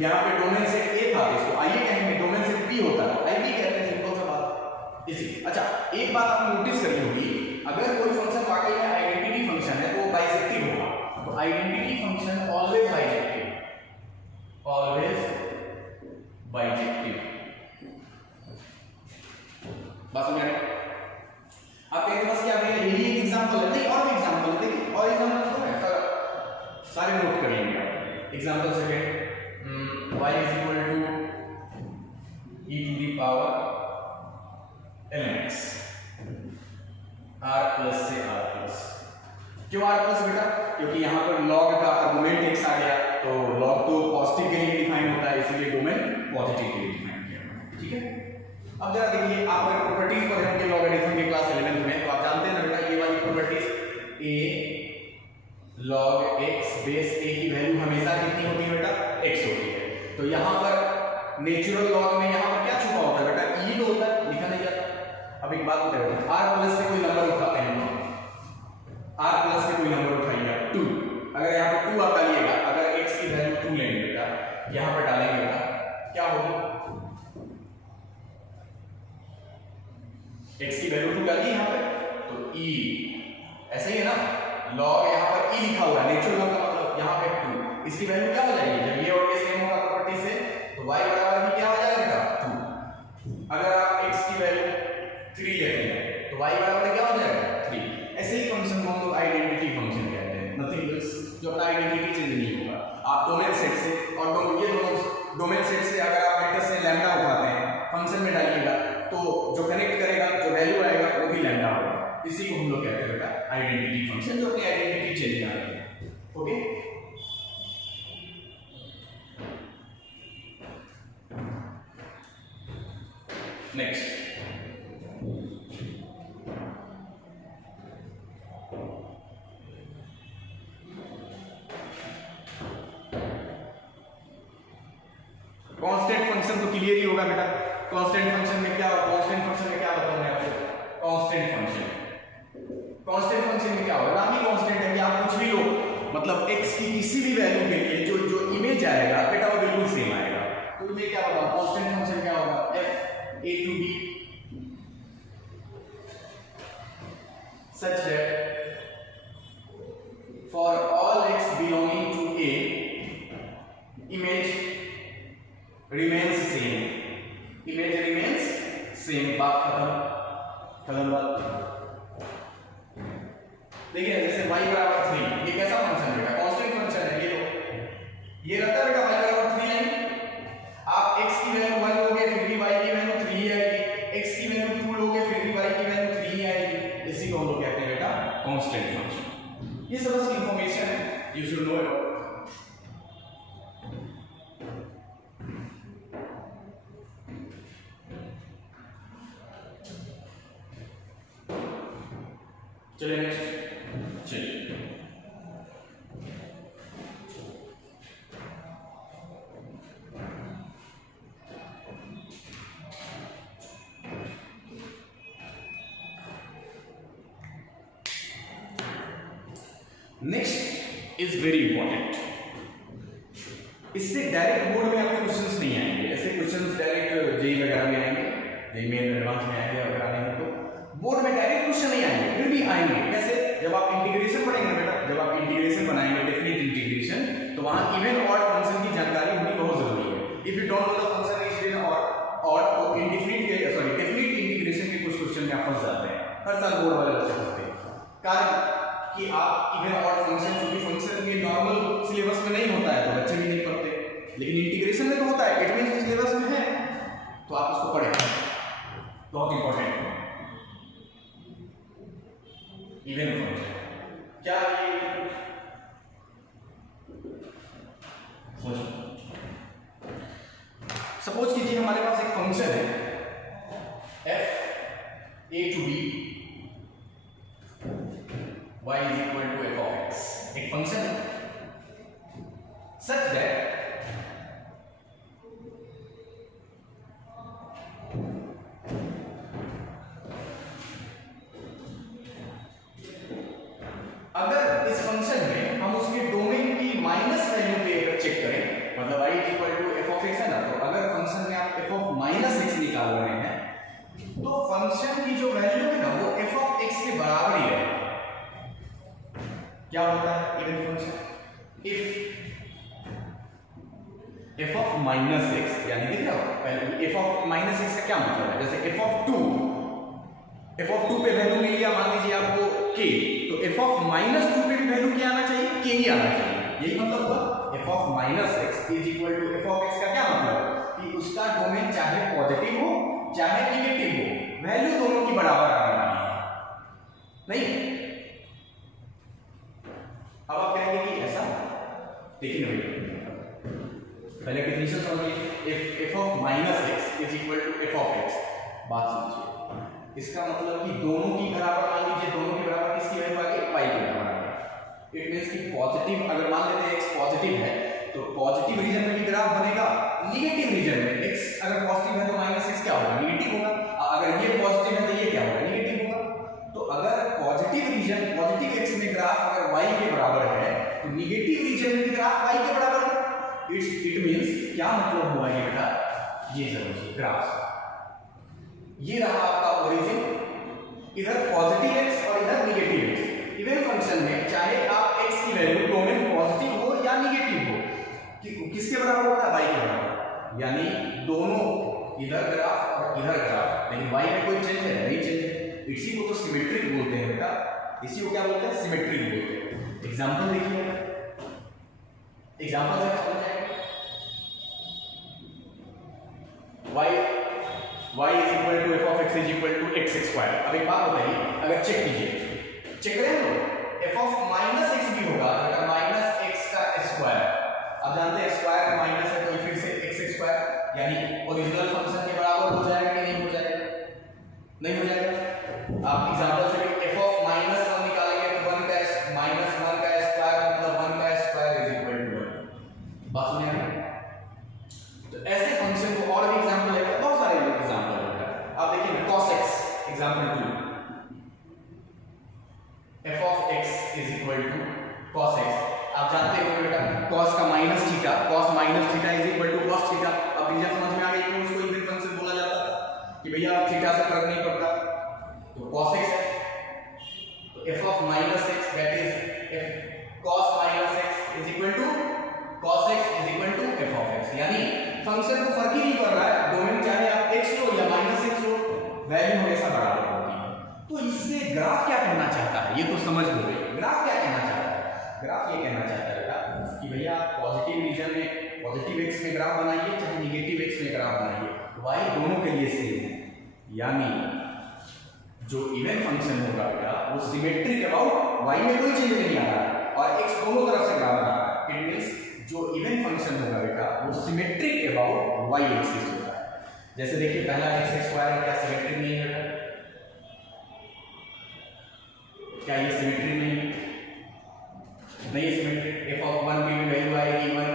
यहाँ पे डोमेन सेट a था, इसको i कहेंगे, डोमेन सेट b होता है i b कहते हैं, सिंपल सा बात। इसी अच्छा एक बात आपने नोटिस करी होगी, अगर कोई फंक्शन वाकई में आइडेंटिटी फंक्शन है तो वो बाइजेक्टिव होगा, तो identity function always bijective, always bijective. बस समझ गए आप, कहेंगे बस क्या कहेंगे यही एक एग्जांपल है, नहीं और भी एग्जांपल देखिए, और एग्जांपल तो है सारे नोट कर लेंगे आप। Example second, y is equal to e to the power ln x, r plus से r plus, क्यों r plus बेटा, क्योंकि यहाँ पर log का आर्गुमेंट x आ गया, तो log तो पॉजिटिव के लिए डिफाइन होता है, इसलिए डोमेन पॉजिटिव के लिए डिफाइन किया, ठीक है। अब जरा देखिए, आप अगर प्रॉपर्टीज पढ़े होंगे लॉगरिथम के क्लास 11th में, तो आप जानते हैं ना बेटा ये वाली properties, a log x base a की वैल्यू हमेशा कितनी होती है बेटा x होती है। तो यहाँ पर नेचुरल लॉग में यहाँ पर क्या छुपा होता है बेटा, ई तो होता है, लिखा नहीं जाता। अब एक बात होता है, r प्लस से कोई नंबर उठाते हैं, r प्लस से कोई नंबर उठाइए 2, अगर यहाँ पर 2 आप डालिएगा, अगर x की वैल्यू 2 लेंगे बेटा, यहाँ पर डालेंगे बेटा क्या होगी, x की वैल्यू 2 डालिए यहाँ पे तो e, ऐसा ही है ना, log यहाँ पर e लिखा हुआ है, नेचुरल लॉग का मतलब यहाँ पे 2, इसकी वैल्यू क्या हो जाएगी, जब ये और ये सेम होगा प्रॉपर्टी से, तो y बराबर भी क्या हो जाएगा 2। अगर आप x की वैल्यू 3 लेते हैं तो y बराबर क्या हो जाएगा 3। ऐसे ही फंक्शन को हम लोग आइडेंटिटी फंक्शन कहते हैं, नथिंग एल्स, जो अपना आइडेंटिटी चेंज नहीं होगा। आप डोमेन सेट से और ये दोनों डोमेन सेट से अगर आप वेक्टर से लैम्डा उठाते हैं फंक्शन में डालिएगा, तो जो कनेक्ट करेगा, जो वैल्यू आएगा वो भी लैम्डा होगा, इसी को हम लोग कहते हैं बेटा आइडेंटिटी फंक्शन, जो अपनी आइडेंटिटी चेंज कर रहे हैं। ओके, नेक्स्ट कांस्टेंट फंक्शन तो क्लियर ही होगा बेटा, कांस्टेंट फंक्शन में क्या होगा, कांस्टेंट फंक्शन में क्या बताऊं मैं आपको, कांस्टेंट फंक्शन में क्या होगा, नाम ही कांस्टेंट है कि आप कुछ भी लो, मतलब x की किसी भी वैल्यू के लिए जो जो इमेज आएगा बेटा वो बिल्कुल सेम आएगा। तो ये क्या होगा, कांस्टेंट फंक्शन क्या होगा, f a to b such that for all x belonging to a image remains same, image remains same, बात खत्म, बात। देखिए जैसे y बराबर कांस्टेंट फंक्शन। ये सब बस इंफॉर्मेशन है, यू शुड नो अबाउट। चलिए नेक्स्ट, चलिए नेक्स्ट इज वेरी इंपॉर्टेंट। इससे डायरेक्ट बोर्ड में आपके क्वेश्चंस नहीं आएंगे, ऐसे क्वेश्चंस डायरेक्ट जेई वगैरह में आएंगे, जेई मेन एडवांस में आएंगे वगैरह नहीं, तो बोर्ड में डायरेक्ट क्वेश्चन नहीं आएंगे, फिर भी आएंगे। कैसे? जब आप इंटीग्रेशन पढ़ेंगे बेटा, जब आप इंटीग्रेशन बनाएंगे, डेफिनेट इंटीग्रेशन, तो वहां इवन ऑड फंक्शन की जानकारी होनी बहुत जरूरी है। If you don't know the function is even odd, तो इंडेफिनिट के सॉरी डेफिनेट इंटीग्रेशन के कुछ क्वेश्चन में आप फंस जाते हैं, हर साल बोर्ड वाले बच्चे फंसते हैं। कारण कि आप इवन ऑड फंक्शन, क्योंकि फंक्शन ये नॉर्मल सिलेबस में नहीं होता है तो बच्चे भी नहीं पढ़ते, लेकिन इंटीग्रेशन में तो होता है, इट मींस सिलेबस में है, तो आप उसको पढ़ें, बहुत इंपॉर्टेंट है। इवन फंक्शन क्या है? सपोज कीजिए हमारे पास एक फंक्शन है f a to b y is equal to f of x, एक फंक्शन है such that अगर इस फंक्शन में हम उसके डोमेन की माइनस वैल्यू पे अगर चेक करें, मतलब y is equal to f of x है ना, तो अगर फंक्शन में आप f of माइनस x निकाल रहे हैं तो फंक्शन की जो वैल्यू है ना वो f of x के बराबर ही है। क्या होता है even function? If f of minus x, यानी दिख रहा हो पहले f of माइनस x का क्या मतलब है? जैसे f of 2 पे वैल्यू मिल गया मान लीजिए आपको k, तो f of माइनस 2 पे भी वैल्यू क्या आना चाहिए? k ही आना चाहिए। यही मतलब हुआ f of minus x is equal to f of x का क्या मतलब? कि उसका डोमेन चाहे पॉजिटिव हो चाहे नेगेटिव हो, वैल्यू दोनों की बराबर आने वाली है। नहीं, अब आप कहेंगे कि ऐसा, देखिए भैया पहले डेफिनेशन समझिए, f of minus x is equal to f of x। बात समझिए, इसका मतलब कि दोनों की बराबर, मान लीजिए दोनों के बराबर किसकी वैल्यू आ गई? y के बराबर आ गई। इट मींस कि पॉजिटिव, अगर मान लेते हैं x पॉजिटिव है तो पॉजिटिव रीजन में भी ग्राफ बनेगा, नेगेटिव रीजन में x अगर पॉजिटिव है तो माइनस x क्या होगा? नेगेटिव होगा। अगर ये पॉजिटिव है तो ये क्या होगा? नेगेटिव होगा। तो अगर पॉजिटिव रीजन, पॉजिटिव x में ग्राफ अगर y के बराबर है तो नेगेटिव रीजन में भी ग्राफ y के बराबर है। इट मींस क्या मतलब हुआ ये बेटा? ये समझिए ग्राफ, ये रहा आपका ओरिजिन, इधर पॉजिटिव x और इधर नेगेटिव x। इवन फंक्शन में चाहे आप x की वैल्यू डोमेन पॉजिटिव हो या नेगेटिव हो, किसके बराबर होता है? y के बराबर, यानी दोनों इधर ग्राफ और इधर ग्राफ, लेकिन y में कोई चेंज है? नहीं चेंज है। इसी को तो सिमेट्रिक बोलते हैं बेटा, इसी को क्या बोलते हैं? सिमेट्रिक बोलते हैं। एग्जांपल देखिए, एग्जांपल से समझ जाएगा। y is equal to f of x is equal to x square। अब एक बात बताइए, अगर चेक कीजिए, चेक करें तो f of माइनस x भी होगा, अगर माइनस x का स्क्वायर, अब जानते हैं स्क्वायर माइनस है तो फिर से x स्क्वायर, यानी ओरिजिनल फंक्शन के बराबर हो जाएगा कि नहीं हो जाएगा? नहीं हो जाएगा। आप एग्जांपल से f of माइनस 1 निकालेंगे तो 1 का माइनस 1 का स्क्वायर मतलब 1 का स्क्वायर इज इक्वल टू 1। बात सुनिए ना, तो ऐसे फंक्शन को और भी एग्जांपल है, बहुत सारे एग्जांपल है। आप देखिए cos x, example 2, f of x is equal to cos x। आप जानते हो बेटा cos का minus theta, cos minus theta is equal to cos theta. अब रीजन समझ में आ गई कि उसको इवन फंक्शन बोला जाता था कि भैया थीटा से फर्क नहीं पड़ता, तो cos x है, तो f of minus x that is cos minus x is equal to cos x is equal to f of x, यानी फंक्शन को फर्क ही नहीं पड़ रहा है, डोमेन चाहे आप x लो या माइनस x लो, वैल्यू हमेशा बराबर होती है। तो इससे ग्राफ क्या कहना चाहता है ये तो समझ लो। ग्राफ क्या कहना चाहता है? ग्राफ ये कहना चाहता है बेटा कि भैया पॉजिटिव रीजन में पॉजिटिव x में ग्राफ बनाइए चाहे नेगेटिव x में ग्राफ बनाइए, y दोनों के लिए सेम है, यानी जो इवन फंक्शन होगा बेटा वो सिमेट्रिक अबाउट y में कोई चेंज नहीं आ रहा है और x दोनों तरफ से बराबर आ रहा है। इट मींस जो इवन फंक्शन होगा बेटा वो सिमेट्रिक अबाउट y एक्सिस होगा। जैसे देखिए पहला x स्क्वायर है, क्या सिमेट्रिक नहीं है बेटा? क्या ये सिमेट्रिक नहीं है? नहीं सिमेट्रिक। f ऑफ 1 की भी वैल्यू आएगी 1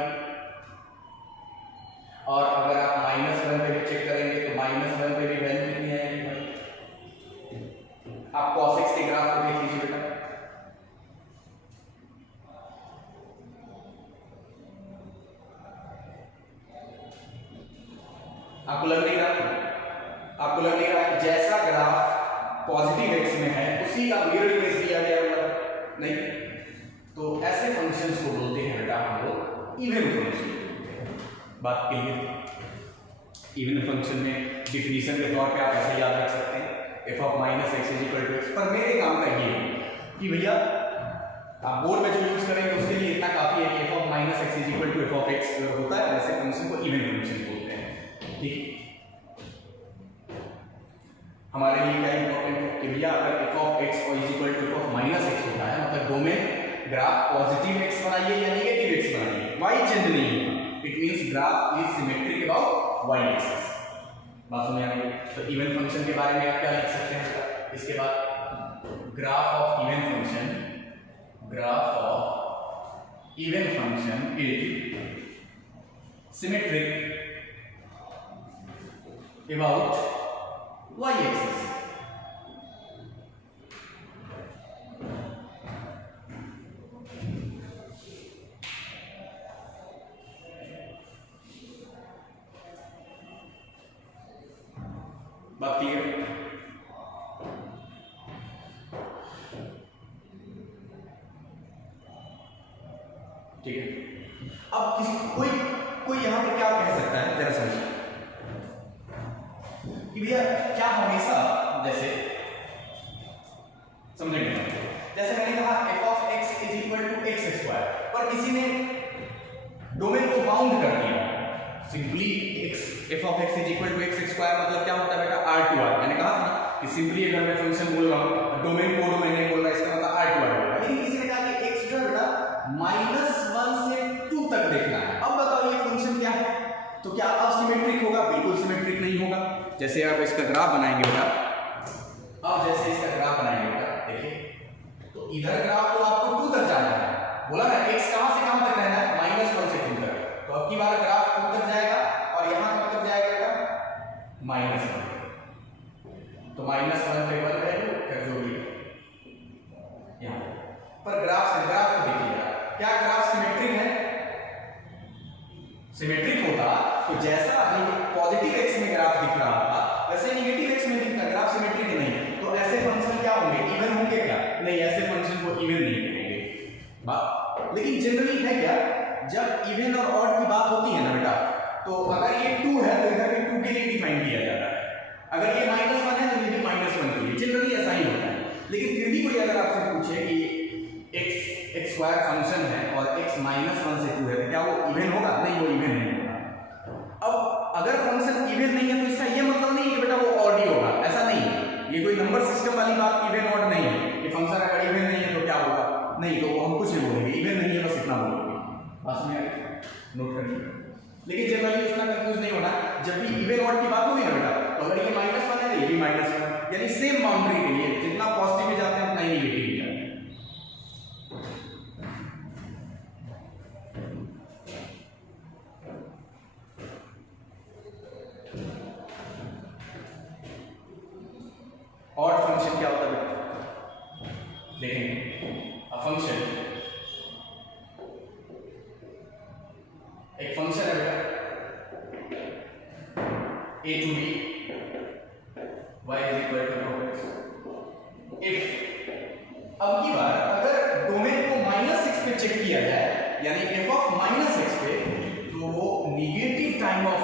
और अगर आप -1 पे भी चेक करेंगे तो -1 पे भी वैल्यू कितनी आएगी? आप cos x के ग्राफ को देख लीजिए बेटा, आपको लग नहीं रहा कि जैसा ग्राफ पॉजिटिव x में है उसी का मिरर इमेज दिया गया हुआ है? नहीं। तो ऐसे फंक्शंस को बोलते हैं बेटा हम लोग इवन फंक्शन। बात क्लियर? इवन फंक्शन में डिफिनीशन के तौर पे आप ऐसे याद रख सकते हैं f of minus x is equal to x. पर मेरे काम का ये है कि भैया आप बोर्ड में जो यूज करेंगे उसके लिए इतना काफी है कि f of minus x is equal to f of x होता है, ऐसे फंक्शन को इवन फंक्शन बोलते हैं। ठीक, हमारे लिए क्या इंपॉर्टेंट है कि भैया अगर f of x is equal to f of minus x होता है मतलब डोमेन ग्राफ पॉजिटिव x बनाइए या नेगेटिव x बनाइए, y चेंज नहीं होगा। It means graph is symmetric about y axis. बात समझ आ रही है? तो इवन फंक्शन के बारे में आप क्या लिख सकते हैं? इसके बाद graph of even function is symmetric about y axis. बात क्लियर? ठीक है। अब कोई यहां पे क्या कह सकता है, जरा समझिए कि भैया क्या हमेशा जैसे समझेंगे, जैसे मैंने कहा f of x is equal to x square, पर किसी ने डोमेन को बाउंड कर दिया simply f of x is equal to x square मतलब क्या होता है बेटा? r to r। मैंने कहा था कि सिंपली अगर मैं फंक्शन बोल रहा हूं डोमेन को डोमेन नहीं बोल रहा, इसका मतलब r टू r होगा। लेकिन किसी ने कहा कि x जो है बेटा -1 से 2 तक देखना है। अब बताओ ये फंक्शन क्या है? तो क्या अब सिमेट्रिक होगा? बिल्कुल सिमेट्रिक नहीं होगा। जैसे आप इसका ग्राफ बनाएंगे बेटा, अब जैसे इसका ग्राफ बनाएंगे बेटा, देखिए तो इधर ग्राफ तो आपको 2 तक जाना है, बोला ना x कहां से कहां तक रहना है? -1 से 2 तक। तो अब की बार ग्राफ 2 तक जाएगा और यहां कब तक जाएगा बेटा? -1। तो -1 पे 1 वैल्यू फिर जो भी यहां पर ग्राफ को देखिएगा, क्या ग्राफ सिमेट्रिक है? सिमेट्रिक होता तो जैसा अभी पॉजिटिव x में ग्राफ दिख रहा था वैसे नेगेटिव x में दिखता। ग्राफ सिमेट्रिक नहीं है तो ऐसे फंक्शन क्या होंगे? इवन होंगे क्या? नहीं, ऐसे फंक्शन को इवन नहीं कहेंगे। बात लेकिन जनरली है क्या, जब इवन और ऑड की बात होती है ना बेटा, तो अगर ये 2 है तो इधर भी 2 के लिए डिफाइन किया जाता है, अगर ये -1 है तो ये भी -1 के लिए, जनरली ऐसा ही होता है। लेकिन फिर भी कोई अगर आपसे पूछे कि x स्क्वायर फंक्शन है और x -1 से 2 है तो क्या वो इवन होगा? नहीं, वो इवन नहीं होगा। अब अगर फंक्शन इवन नहीं है तो इसका ये मतलब नहीं है कि बेटा वो ऑड ही होगा, ऐसा नहीं है। ये कोई नंबर सिस्टम वाली बात इवन ऑड नहीं है कि फंक्शन अगर इवन नहीं है तो क्या होगा, नहीं, तो वो हम कुछ नहीं बोलेंगे, इवन नहीं है बस इतना बोलेंगे। बस में नोट कर लीजिए। लेकिन जनरली उतना कंफ्यूज नहीं होना, जब भी इवन ऑड की बात होगी ना बेटा, तो अगर ये -1 है तो ये भी -1, यानी सेम बाउंड्री के लिए जितना पॉजिटिव में जाते हैं उतना ही नेगेटिव में जाते हैं। ऑड फंक्शन क्या होता है बेटा? देखेंगे एक फंक्शन है बेटा a to b y is equal to x। if अब की बार अगर डोमेन को -6 पे चेक किया जाए यानी f ऑफ -x पे, तो वो नेगेटिव टाइम ऑफ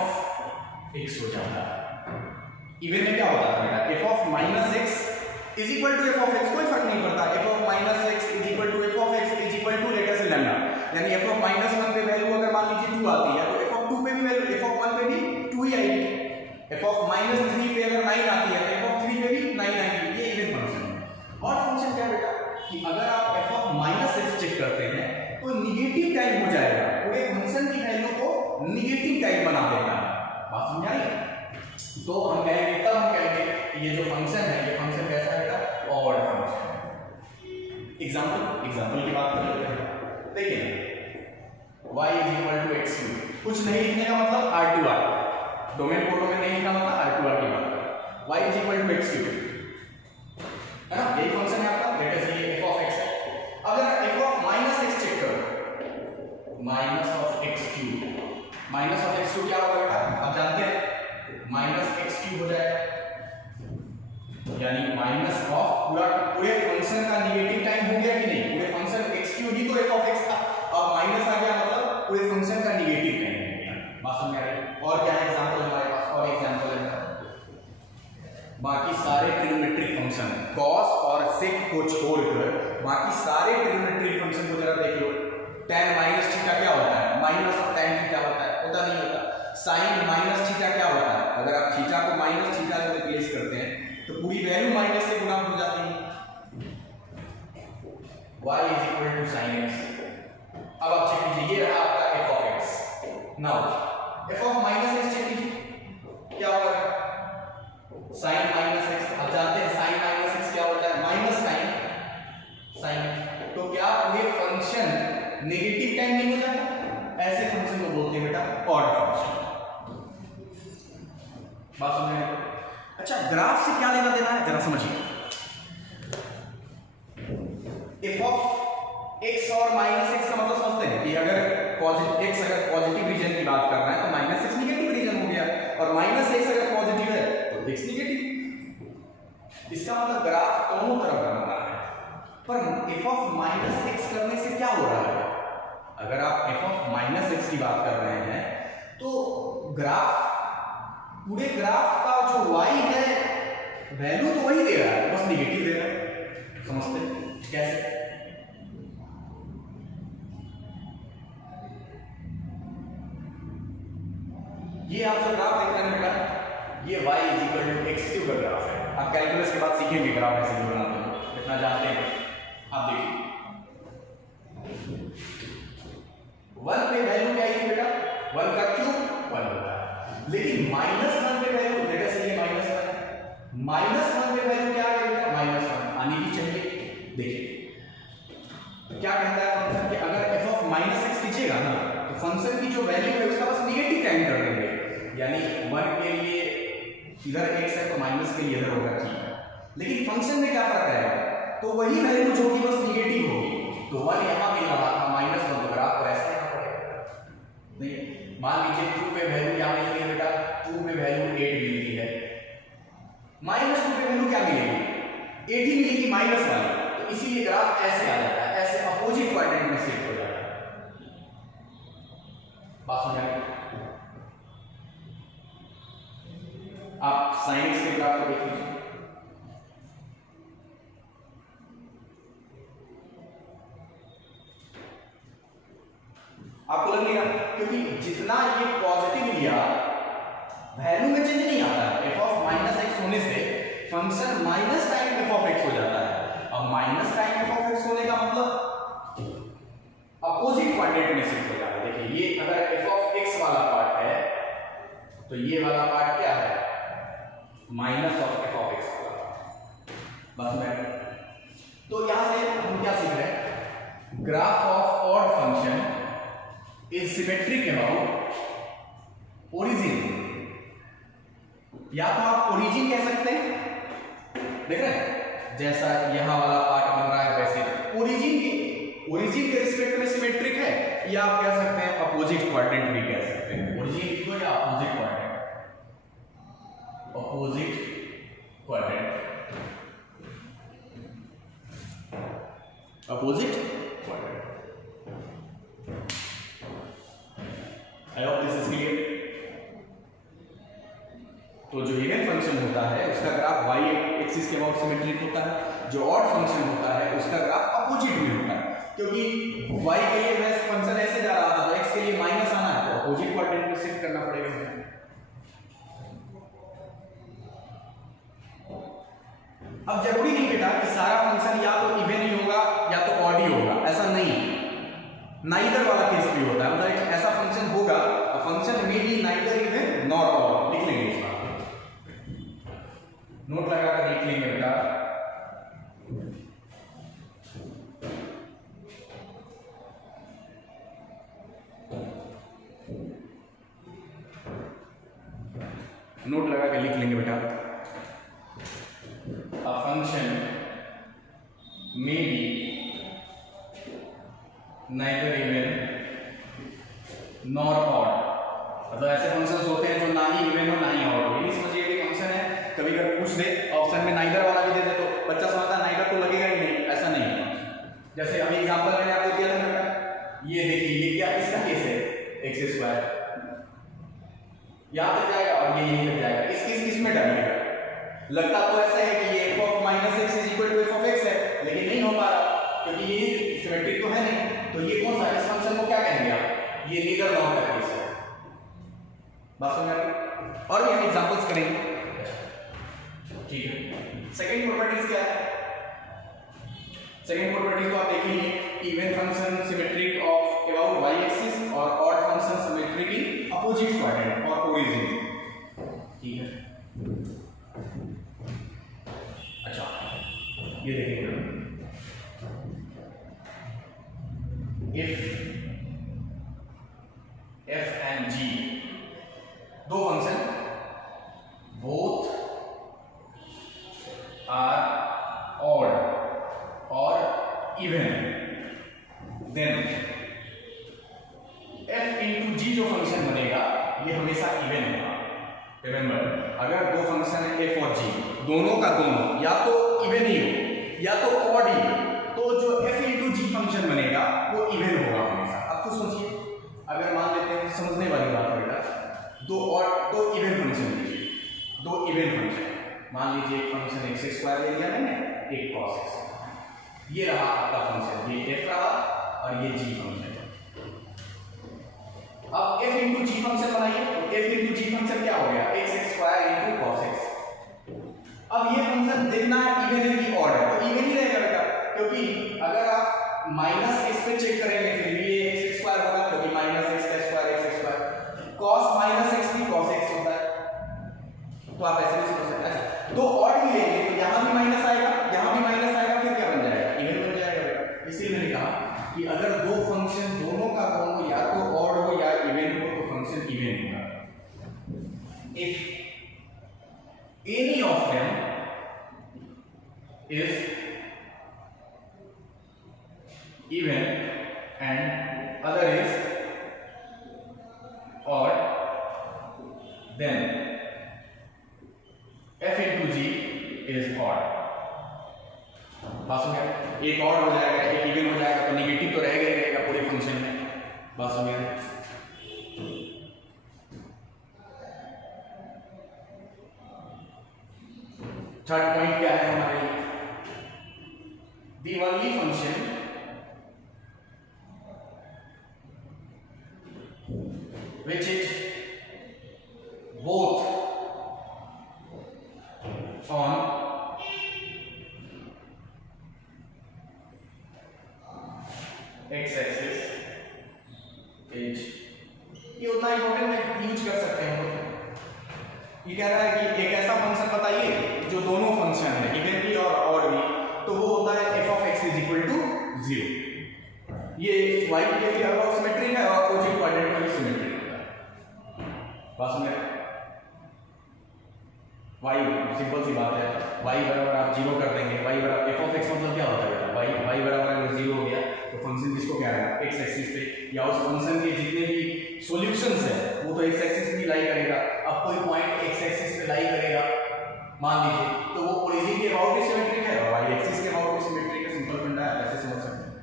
x हो जाता है। इवन में क्या होता है बेटा? f of -x is equal to f of x, कोई फर्क नहीं पड़ता। f of -x is equal to f of x is equal to let us say lambda, यानी f ऑफ -1 पे वैल्यू अगर मान लीजिए 2 आती है तो f ऑफ 2 पे भी वैल्यू f ऑफ 1 पे भी 2 ही आएगी। f ऑफ -3 पे अगर 9 आती है तो f ऑफ 3 पे भी 9 आएगी। ये इवन टाइप बना देता है। बात समझ आई? तो हम कहेंगे, तब हम कहेंगे ये जो फंक्शन है, ये फंक्शन कैसा है? Odd function. एग्जाम्पल की बात कर लेते हैं। देखिए y = x3, कुछ नहीं लिखने का मतलब r2r, डोमेन कोड में नहीं लिखा मतलब r2r की बात करें। y = x3 है ना, यही फंक्शन है आपका। लेट अस ये f of x है। अब जरा f of -x चेक करो, -x3 क्या होगा बेटा? आप जानते हैं -x3 हो जाएगा, यानी माइनस ऑफ पूरे फंक्शन का नेगेटिव टाइम हो गया कि नहीं? पूरे फंक्शन x3 ही तो f of x था, अब माइनस आ गया मतलब पूरे फंक्शन का नेगेटिव टाइम हो गया। बात समझ आ रही? और क्या एग्जांपल हमारे पास? और एग्जांपल है बाकी सारे ट्रिग्नोमेट्रिक फंक्शन cos और sec को छोड़कर बाकी सारे ट्रिग्नोमेट्रिक फंक्शन को जरा देख लो। tan माइनस थीटा क्या होता है? माइनस ऑफ tan थीटा होता है, होता नहीं होता? sin माइनस थीटा क्या होता है? अगर आप थीटा को माइनस थीटा से रिप्लेस करते हैं तो पूरी वैल्यू माइनस से गुणा हो जाती है। y = sin x। अब आप चेक कीजिए, ये रहा आपका f of x। Now f of -x check कीजिए क्या होगा? sin -x। आप जानते हैं sin -x क्या होता है? Minus sin। तो क्या ये फंक्शन नेगेटिव टाइम नहीं हो जाता? ऐसे फंक्शन को बोलते हैं बेटा ऑड फंक्शन। बात समझ में आई? अच्छा, ग्राफ से क्या लेना देना है जरा समझिए। f of x और -x का मतलब समझते हैं कि अगर x अगर पॉजिटिव रीजन की बात कर रहा है तो -x नेगेटिव रीजन हो गया, और -x अगर पॉजिटिव है तो x नेगेटिव। इसका मतलब ग्राफ दोनों तरफ बनाना है। पर f of -x करने से क्या हो रहा है? अगर आप f of -x की बात कर रहे हैं तो पूरे ग्राफ का जो y है वैल्यू तो वही दे रहा है, बस नेगेटिव दे रहा है। समझते कैसे? ये आप जो ग्राफ देख रहे हैं बेटा, ये y = x3 का ग्राफ है। आप कैलकुलस के बाद सीखेंगे ग्राफ ऐसे भी बनाते हैं, इतना जानते हैं। आप देखिए 1 पे वैल्यू क्या है बेटा? 1 का क्यूब 1 होता है, लेकिन -1 पे वैल्यू बेटा से ये -1 पे वैल्यू क्या आ गई बेटा? -1 आनी भी चाहिए। देखिए क्या कहता है फंक्शन कि अगर f of -x कीजिएगा ना तो फंक्शन की जो वैल्यू है उसका बस नेगेटिव टाइम कर देंगे, यानी 1 के लिए इधर x है तो माइनस के लिए इधर होगा, ठीक है। लेकिन फंक्शन में क्या फर्क है? तो वही वैल्यू जो कि बस नेगेटिव होगी। तो 1 यहाँ मिल रहा था, -1 तो ग्राफ को ऐसे लिखना पड़ेगा। नहीं, मान लीजिए 2 पे वैल्यू क्या मिलती है बेटा? 2 पे वैल्यू 8 मिलती है, -2 पे वैल्यू क्या मिलेगी? 8 ही मिलेगी माइनस वाली। तो इसीलिए ग्राफ ऐसे आ जाता है, ऐसे अपोजिट क्वाड्रेंट में शिफ्ट हो जाता है। बात समझ आई? आप साइंस के ग्राफ को देख लीजिए। आपको लग नहीं रहा? क्योंकि जितना ये पॉजिटिव लिया वैल्यू में चेंज नहीं आता है। f of -x होने से function minus time f of x हो जाता है। अब minus time f of x होने का मतलब अपोजिट क्वाड्रेंट में शिफ्ट हो जाता है। देखिए ये अगर f of x वाला पार्ट है तो ये वाला पार्ट क्या है? Minus of f of x वाला। बस मैं तो यहां से हम क्या सीख रहे हैं? Graph of odd function is symmetric about origin, या तो आप ओरिजिन कह सकते हैं, देख रहे हैं जैसा यहां वाला पार्ट बन रहा है वैसे ओरिजिन के रिस्पेक्ट में सिमेट्रिक है, या आप कह सकते हैं अपोजिट क्वाड्रेंट भी कह सकते हैं। ओरिजिन लिखो या opposite quadrant, opposite quadrant. I hope this is clear. तो जो इवन फंक्शन होता है उसका ग्राफ y एक्सिस के अबाउट सिमेट्रिक होता है, जो ऑड फंक्शन होता है उसका ग्राफ अपोजिट में होता है, क्योंकि y के लिए वैसे फंक्शन ऐसे जा रहा था तो x के लिए माइनस आना है तो अपोजिट क्वाड्रेंट में शिफ्ट करना पड़ेगा। अब जरूरी नहीं बेटा कि सारा फंक्शन या तो इवन ही होगा या तो ऑड ही होगा, ऐसा नहीं। नाइदर वाला केस भी होता है, मतलब एक ऐसा फंक्शन होगा फंक्शन में भी नाइदर इवन नॉट ऑड, लिख लेंगे इस बात को, नोट लगाकर लिख लेंगे बेटा। नोट लगा के लिख लेंगे बेटा, a function may be neither even nor odd, मतलब ऐसे फंक्शंस होते हैं जो ना ही इवन हो ना ही ऑड हो। ये नहीं समझिए कि फंक्शन है कभी अगर पूछ दे ऑप्शन में नाइदर वाला भी दे दे तो बच्चा समझता नाइदर तो लगेगा ही नहीं, ऐसा नहीं है। जैसे अभी एग्जांपल मैंने आपको दिया था बेटा, ये देखिए ये क्या किसका केस है, एक्स स्क्वायर यहां तक जाएगा और ये यहीं तक जाएगा, किस में डालिएगा। लगता तो ऐसा है कि ये f of minus x is equal to f of x है, लेकिन नहीं हो पा रहा क्योंकि ये सिमेट्रिक तो है नहीं। तो ये कौन सा, इस फंक्शन को क्या कहेंगे आप, ये नीदर नॉर का केस है। बात समझ आ गई? और भी हम एग्जांपल्स करेंगे, ठीक है। सेकंड प्रॉपर्टीज क्या है, सेकंड प्रॉपर्टीज तो आप देखेंगे, even function symmetric of about y axis और odd function symmetric in opposite quadrant और ओरिजिन, ठीक है। अच्छा ये देखिए, इफ f and g दो फंक्शन बोथ आर ऑड और even, then f into g जो फंक्शन बनेगा ये हमेशा इवन होगा। रिमेंबर, अगर दो फंक्शन है f और g, दोनों का दोनों या तो इवन ही हो या तो ऑड ही हो, तो जो f into g फंक्शन बनेगा वो इवन होगा हमेशा। अब तो सोचिए, अगर मान लेते हैं, समझने वाली बात है बेटा, दो इवन फंक्शन लीजिए, दो इवन फंक्शन, मान लीजिए एक फंक्शन एक्स स्क्वायर ले लिया मैंने, एक कॉस एक्स, ये रहा आपका फंक्शन, ये f रहा और ये g फंक्शन। अब f into g फंक्शन बनाइए, तो f into g फंक्शन क्या हो गया, x square into cos x। अब ये फंक्शन देखना है इवन है कि ऑड है, तो इवन ही रहेगा बेटा, क्योंकि अगर आप माइनस x पे चेक करेंगे फिर भी ये x स्क्वायर होगा, क्योंकि माइनस x का square x square, cos minus x भी cos x होता है, तो आप ऐसे भी समझ सकते हैं। तो ऑड भी लेंगे तो यहां भी माइनस आएगा, यहां भी माइनस आएगा, फिर क्या बन जाएगा, इवन बन जाएगा बेटा। इसीलिए मैंने कहा कि अगर दो फंक्शन दोनों का दोनों या तो ऑड हो या इवन हो तो फंक्शन इवन होगा। If any of them is even and other is odd, then f into g is odd। बात समझ गया, एक ऑड हो जाएगा एक इवन हो जाएगा, तो नेगेटिव तो रहेगा ही रहेगा पूरे फंक्शन में। बात समझ गया। थर्ड पॉइंट क्या है हमारे लिए, the only function which is both on x axis is, ये उतना इंपॉर्टेंट है, यूज कर सकते हैं हम लोग। ये कह रहा है कि एक ऐसा फंक्शन बताइए जो दोनों फंक्शन है इवन भी और ऑड भी, तो वो होता है f of x is equal to 0। ये y के लिए सिमेट्रिक है और अपोजिट क्वाड्रेंट में भी सिमेट्रिक होता है। बात समझ, y सिंपल सी बात है, y बराबर आप 0 कर देंगे, y बराबर f of x मतलब क्या होता है बेटा, y बराबर अगर 0 हो गया तो फंक्शन किसको क्या है, x एक्सिस पे, या उस फंक्शन के जितने भी सॉल्यूशंस है वो तो x एक्सिस पे लाई करेगा। अब कोई पॉइंट x एक्सिस पे लाई करेगा मान लीजिए, तो वो ओरिजिन के अबाउट ही सिमेट्रिक है और y एक्सिस के अबाउट ही सिमेट्रिक है। सिंपल फंडा है, ऐसे समझ सकते हैं।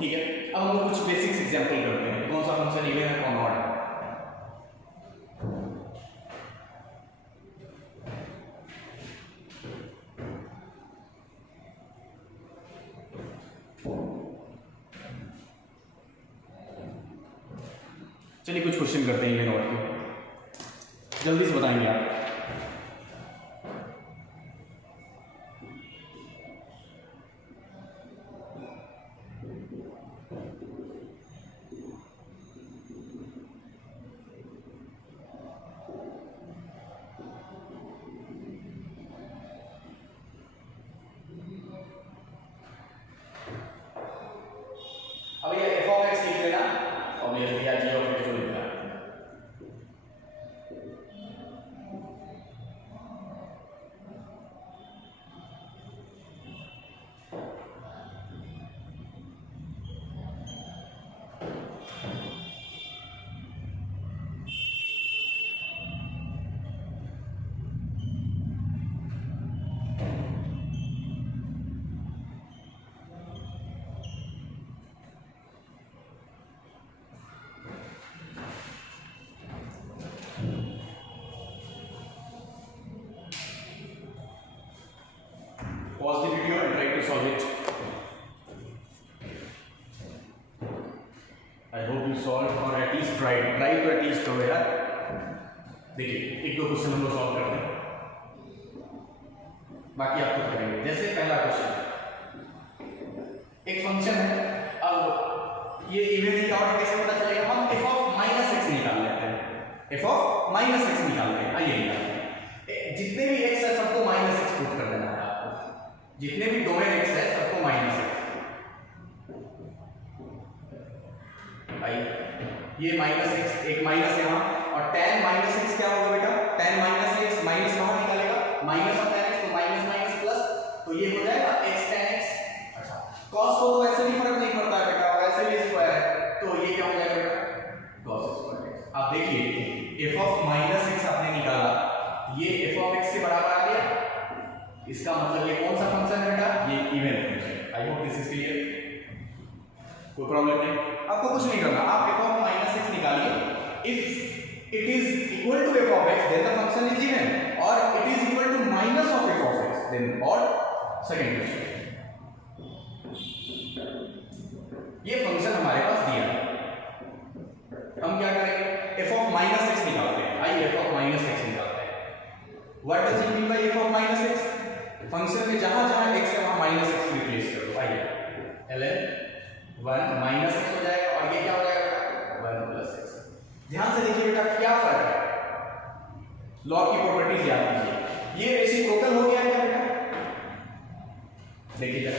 ठीक है, अब हम लोग कुछ बेसिक्स एग्जांपल करते हैं, कौन सा फंक्शन इवन है कौन ऑड है। चलिए कुछ क्वेश्चन करते हैं इवन ऑड के, जल्दी से बताएंगे आप। Pause the video and try to solve it. I hope you solved or at least tried. Try to at least करो यार. देखिए एक दो क्वेश्चन हम लोग सॉल्व करते हैं, बाकी आप खुद करेंगे. जैसे पहला क्वेश्चन, एक फंक्शन है. अब ये इवेंट और कैसे पता चलेगा? हम f ऑफ माइनस एक्स निकाल लेते हैं. f ऑफ माइनस एक्स निकालते हैं. आइए निकालते हैं. जितने भी x है सबको माइनस एक्स पुट कर देना है आपको. जितने भी डोमेन x है सबको माइनस एक्स. आइए ये माइनस एक्स, एक माइनस यहाँ, और tan माइनस एक्स क्या होगा बेटा? tan माइनस एक्स माइनस कहाँ निकालेगा? माइनस ऑफ tan x, तो माइनस माइनस प्लस, तो ये हो जाएगा x tan x. अच्छा cos को तो वैसे भी फर्क नहीं पड़ता है बेटा, वैसे भी स्क्वायर है, तो ये क्या हो जाएगा बेटा? cos square x. अब देखिए f ऑफ माइनस एक्स आपने निकाला, ये f ऑफ x के बराबर आ गया. इसका मतलब ये कौन सा फंक्शन है बेटा? ये even function. I hope this is clear. कोई प्रॉब्लम नहीं, आपको कुछ नहीं करना. आप f ऑफ माइनस एक्स निकालिए. If it is equal to f of x, then the function is even, or it is equal to minus of f of x, then or second question. ये function हमारे पास दिया है, हम क्या करेंगे? f of minus x निकालते हैं. आइए f of minus x निकालते हैं. What does it mean by f of minus x? Function में जहां जहां x है वहां माइनस x रिप्लेस कर दो. आइए ln 1 माइनस x हो जाएगा, और ये क्या हो जाएगा? 1 प्लस x. ध्यान से देखिए बेटा क्या फर्क है. लॉग की प्रॉपर्टीज याद कीजिए. ये रेसिप्रोकल हो गया क्या बेटा? देखिए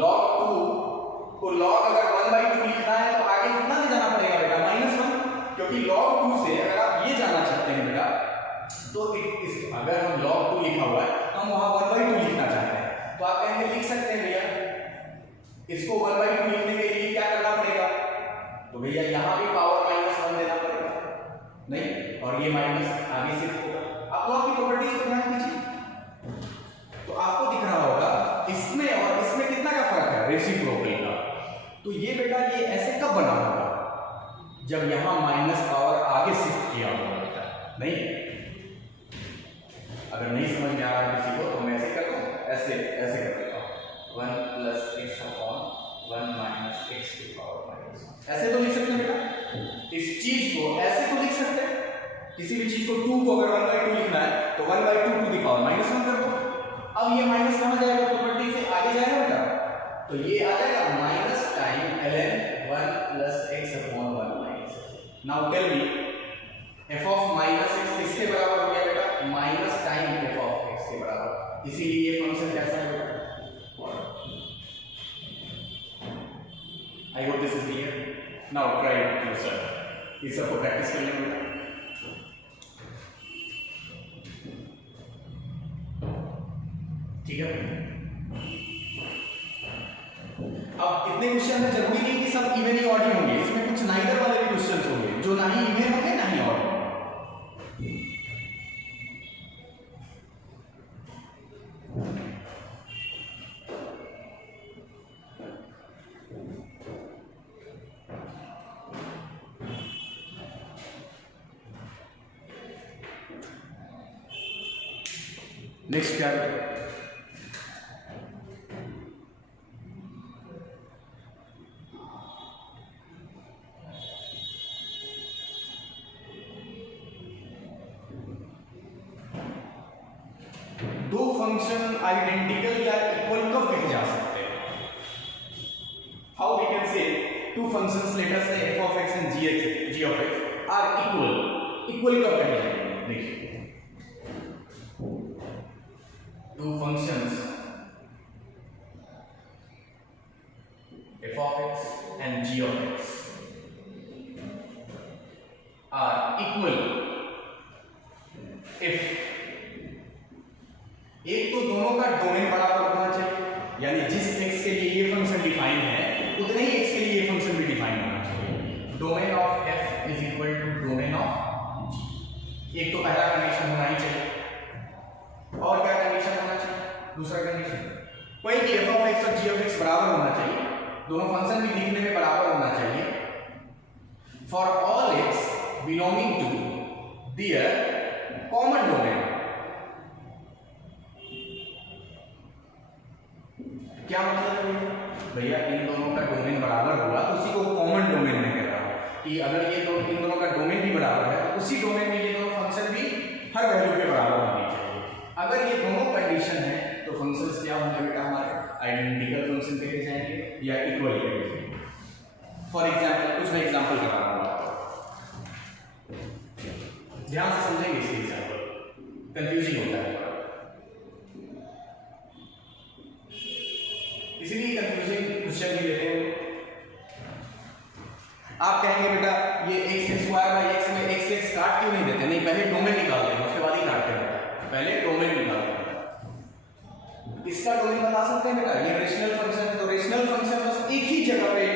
log 2 को log अगर 1/2 लिखना है तो आगे कितना ले जाना पड़ेगा बेटा? -1, क्योंकि log 2 से अगर आप ये जानना चाहते हैं बेटा, तो अगर हम log 2 लिखा हुआ है हम वहां 1/2 लिखना चाहते हैं, तो आप कहेंगे लिख सकते हैं भैया. इसको 1/2 लिखने के लिए क्या करना पड़ेगा? तो भैया यहां भी पावर -1 देना पड़ेगा नहीं, और ये माइनस आगे शिफ्ट होगा. आप लॉग की प्रॉपर्टीज को ध्यान दीजिए तो आपको दिख रहा होगा इसमें और इसमें कितना का फर्क है? रेसिप्रोकल का. तो ये बेटा ये ऐसे कब बना होगा? जब यहां माइनस पावर आगे शिफ्ट किया होगा बेटा. नहीं, अगर नहीं समझ में आ रहा है किसी को तो मैं ऐसे कर दूं, ऐसे ऐसे कर देता हूं. 1 plus x upon 1 minus x की पावर माइनस. ऐसे तो लिख सकते हैं बेटा. इस चीज को ऐसे तो लिख सकते हैं. किसी भी चीज को 2 को अगर 1/2 लिखना है तो 1/2 टू द पावर -1 कर दो. अब ये माइनस कहां जाएगा? प्रॉपर्टी से आगे जाएगा बेटा, तो ये आ जाएगा minus time ln 1 plus x upon 1 minus. Now tell me f of minus x किसके बराबर हो गया बेटा? Minus time f of x के बराबर. इसीलिए ये फंक्शन कैसा है बेटा? I hope this is clear. Now try it yourself. इस सबको प्रैक्टिस कर लेंगे बेटा. ठीक है. अब इतने क्वेश्चन में जरूरी नहीं कि सब इवन ही ऑड ही होंगे. इसमें कुछ नाइदर वाले भी क्वेश्चंस होंगे जो ना ही इवन होंगे ना ही ऑड. नेक्स्ट क्या है? दो फंक्शन आइडेंटिकल या इक्वल कब कहे जा सकते हैं? How we can say two functions let us say f of x and g of x are equal. Equal कब कहे जाएंगे? देखिए two functions f of x and g of x are equal if एक तो दोनों का domain बराबर होना चाहिए, यानी जिस x के लिए ये फंक्शन डिफाइन है उतने ही x के लिए ये फंक्शन भी डिफाइन होना चाहिए. Domain of f is equal to domain of g. एक तो पहला कंडीशन होना ही चाहिए, और क्या कंडीशन होना चाहिए? कोई भी f ऑफ x और g ऑफ x बराबर होना चाहिए, दोनों फंक्शन भी दिखने में बराबर होना चाहिए। For all x belonging to their common domain. क्या मतलब है भैया, इन दोनों का डोमेन बराबर हुआ तो उसी को कॉमन डोमेन में कह रहा हूं कि अगर ये इन दोनों का डोमेन भी बराबर है तो उसी डोमेन में ये दोनों फंक्शन भी हर वैल्यू के बराबर होनी चाहिए। अगर ये दोनों कंडीशन है तो फंक्शंस क्या होंगे बेटा, हमारे आइडेंटिकल फंक्शन कहे जाएंगे या इक्वल कहे जाएंगे। फॉर एग्जांपल कुछ मैं एग्जांपल बता रहा हूं आपको, ध्यान से समझेंगे इसके एग्जांपल, कंफ्यूजिंग होता है इसलिए कंफ्यूजिंग क्वेश्चन भी लेते हैं। आप कहेंगे बेटा ये x स्क्वायर बाई x में x x काट क्यों नहीं देते, नहीं पहले डोमेन निकालते हैं उसके बाद ही काटते हैं, पहले डोमेन निकालते हैं। इसका डोमेन बता सकते हैं बेटा, ये रेशनल फंक्शन है तो रेशनल फंक्शन बस एक ही जगह पे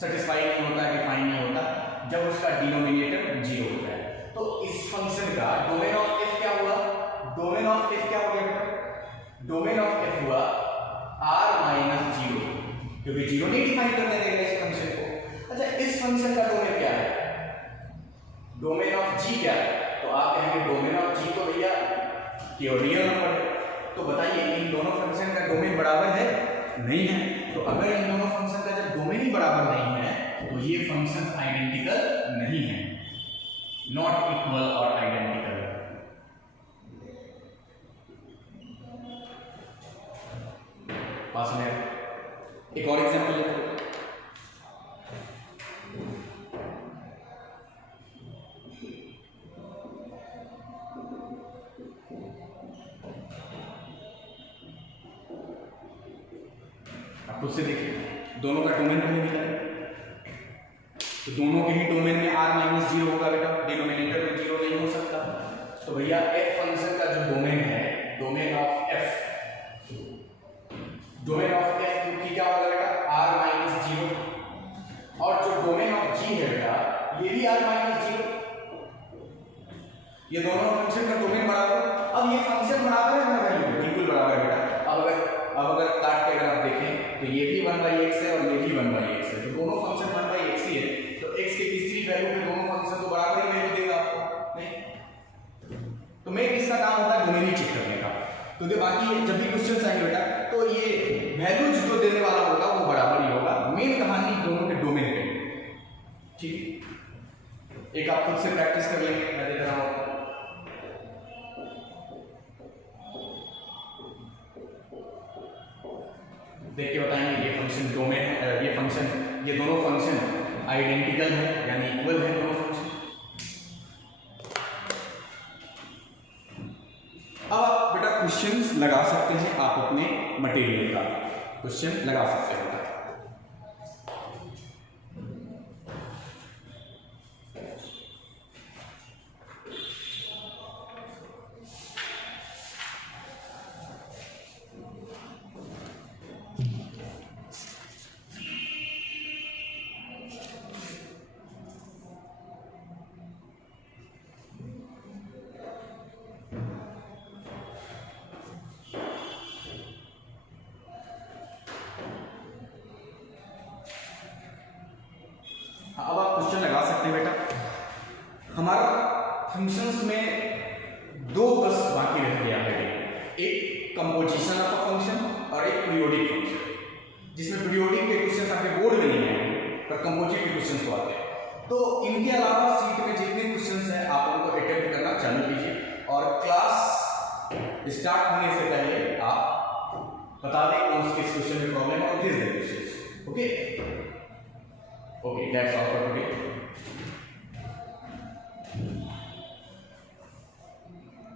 सेटिस्फाई नहीं होता है, डिफाइन नहीं होता, जब उसका डिनोमिनेटर 0 होता है। तो इस फंक्शन का डोमेन ऑफ f क्या हुआ, डोमेन ऑफ f क्या हो गया बेटा, डोमेन ऑफ f हुआ r माइनस 0, क्योंकि 0 नहीं डिफाइन करने देगा इस फंक्शन को। अच्छा इस फंक्शन का डोमेन क्या है, डोमेन ऑफ g क्या है, तो आप कहेंगे डोमेन ऑफ g तो भैया केवल रियल नंबर है। तो बताइए इन दोनों फंक्शन का डोमेन बराबर है, नहीं है। तो अगर इन दोनों फंक्शन का जब डोमेन ही बराबर नहीं है तो ये फंक्शन आइडेंटिकल नहीं है, नॉट इक्वल और आइडेंटिकल। पास में एक और एग्जांपल लेते हैं। आप खुद से देखिए, दोनों का डोमेन नहीं मिला है तो दोनों के ही डोमेन में r माइनस 0 होगा बेटा, डिनोमिनेटर में 0 नहीं हो सकता। तो भैया f फंक्शन का जो डोमेन है, domain of f, domain of f की क्या होगा बेटा, r माइनस 0, और जो डोमेन ऑफ g है बेटा ये भी r माइनस 0। ये दोनों फंक्शन का डोमेन बराबर, अब ये फंक्शन बराबर है ना वैल्यू, बिल्कुल बराबर है बेटा। अब अगर काट के अगर आप देखें तो ये भी 1/x है और ये भी 1/x है, तो दोनों फंक्शन 1/x ही है, तो x के किसी वैल्यू पे दोनों फंक्शन तो बराबर ही वैल्यू देगा आपको, नहीं। तो मेन इसका काम होता है डोमेन ही चेक करने का, क्योंकि बाकी जब भी क्वेश्चन आएंगे बेटा तो ये वैल्यूज जो देने वाला होगा वो बराबर ही होगा, मेन कहानी दोनों के डोमेन पे। ठीक, एक आप खुद से प्रैक्टिस कर लेंगे, मैं देख रहा हूँ। देख के बताएंगे ये फंक्शन डोमेन है, ये फंक्शन, ये दोनों फंक्शन आइडेंटिकल है यानी इक्वल है दोनों फंक्शन। अब आप बेटा क्वेश्चंस लगा सकते हैं, आप अपने मटेरियल का क्वेश्चन लगा सकते हैं। अब आप क्वेश्चन लगा सकते हैं बेटा। हमारा फंक्शंस में दो बस बाकी रह गया है, एक कंपोजिशन ऑफ अ फंक्शन और एक पीरियोडिक फंक्शन, जिसमें पीरियोडिक के क्वेश्चंस आपके बोर्ड में नहीं आएंगे पर कंपोजिट के क्वेश्चंस तो आते हैं। तो इनके अलावा सीट में जितने क्वेश्चंस हैं आप उनको अटेम्प्ट करना चालू कीजिए और क्लास स्टार्ट होने से पहले आप बता दें कौन से क्वेश्चन में प्रॉब्लम है और भेज दें questions. Okay, that's all for today.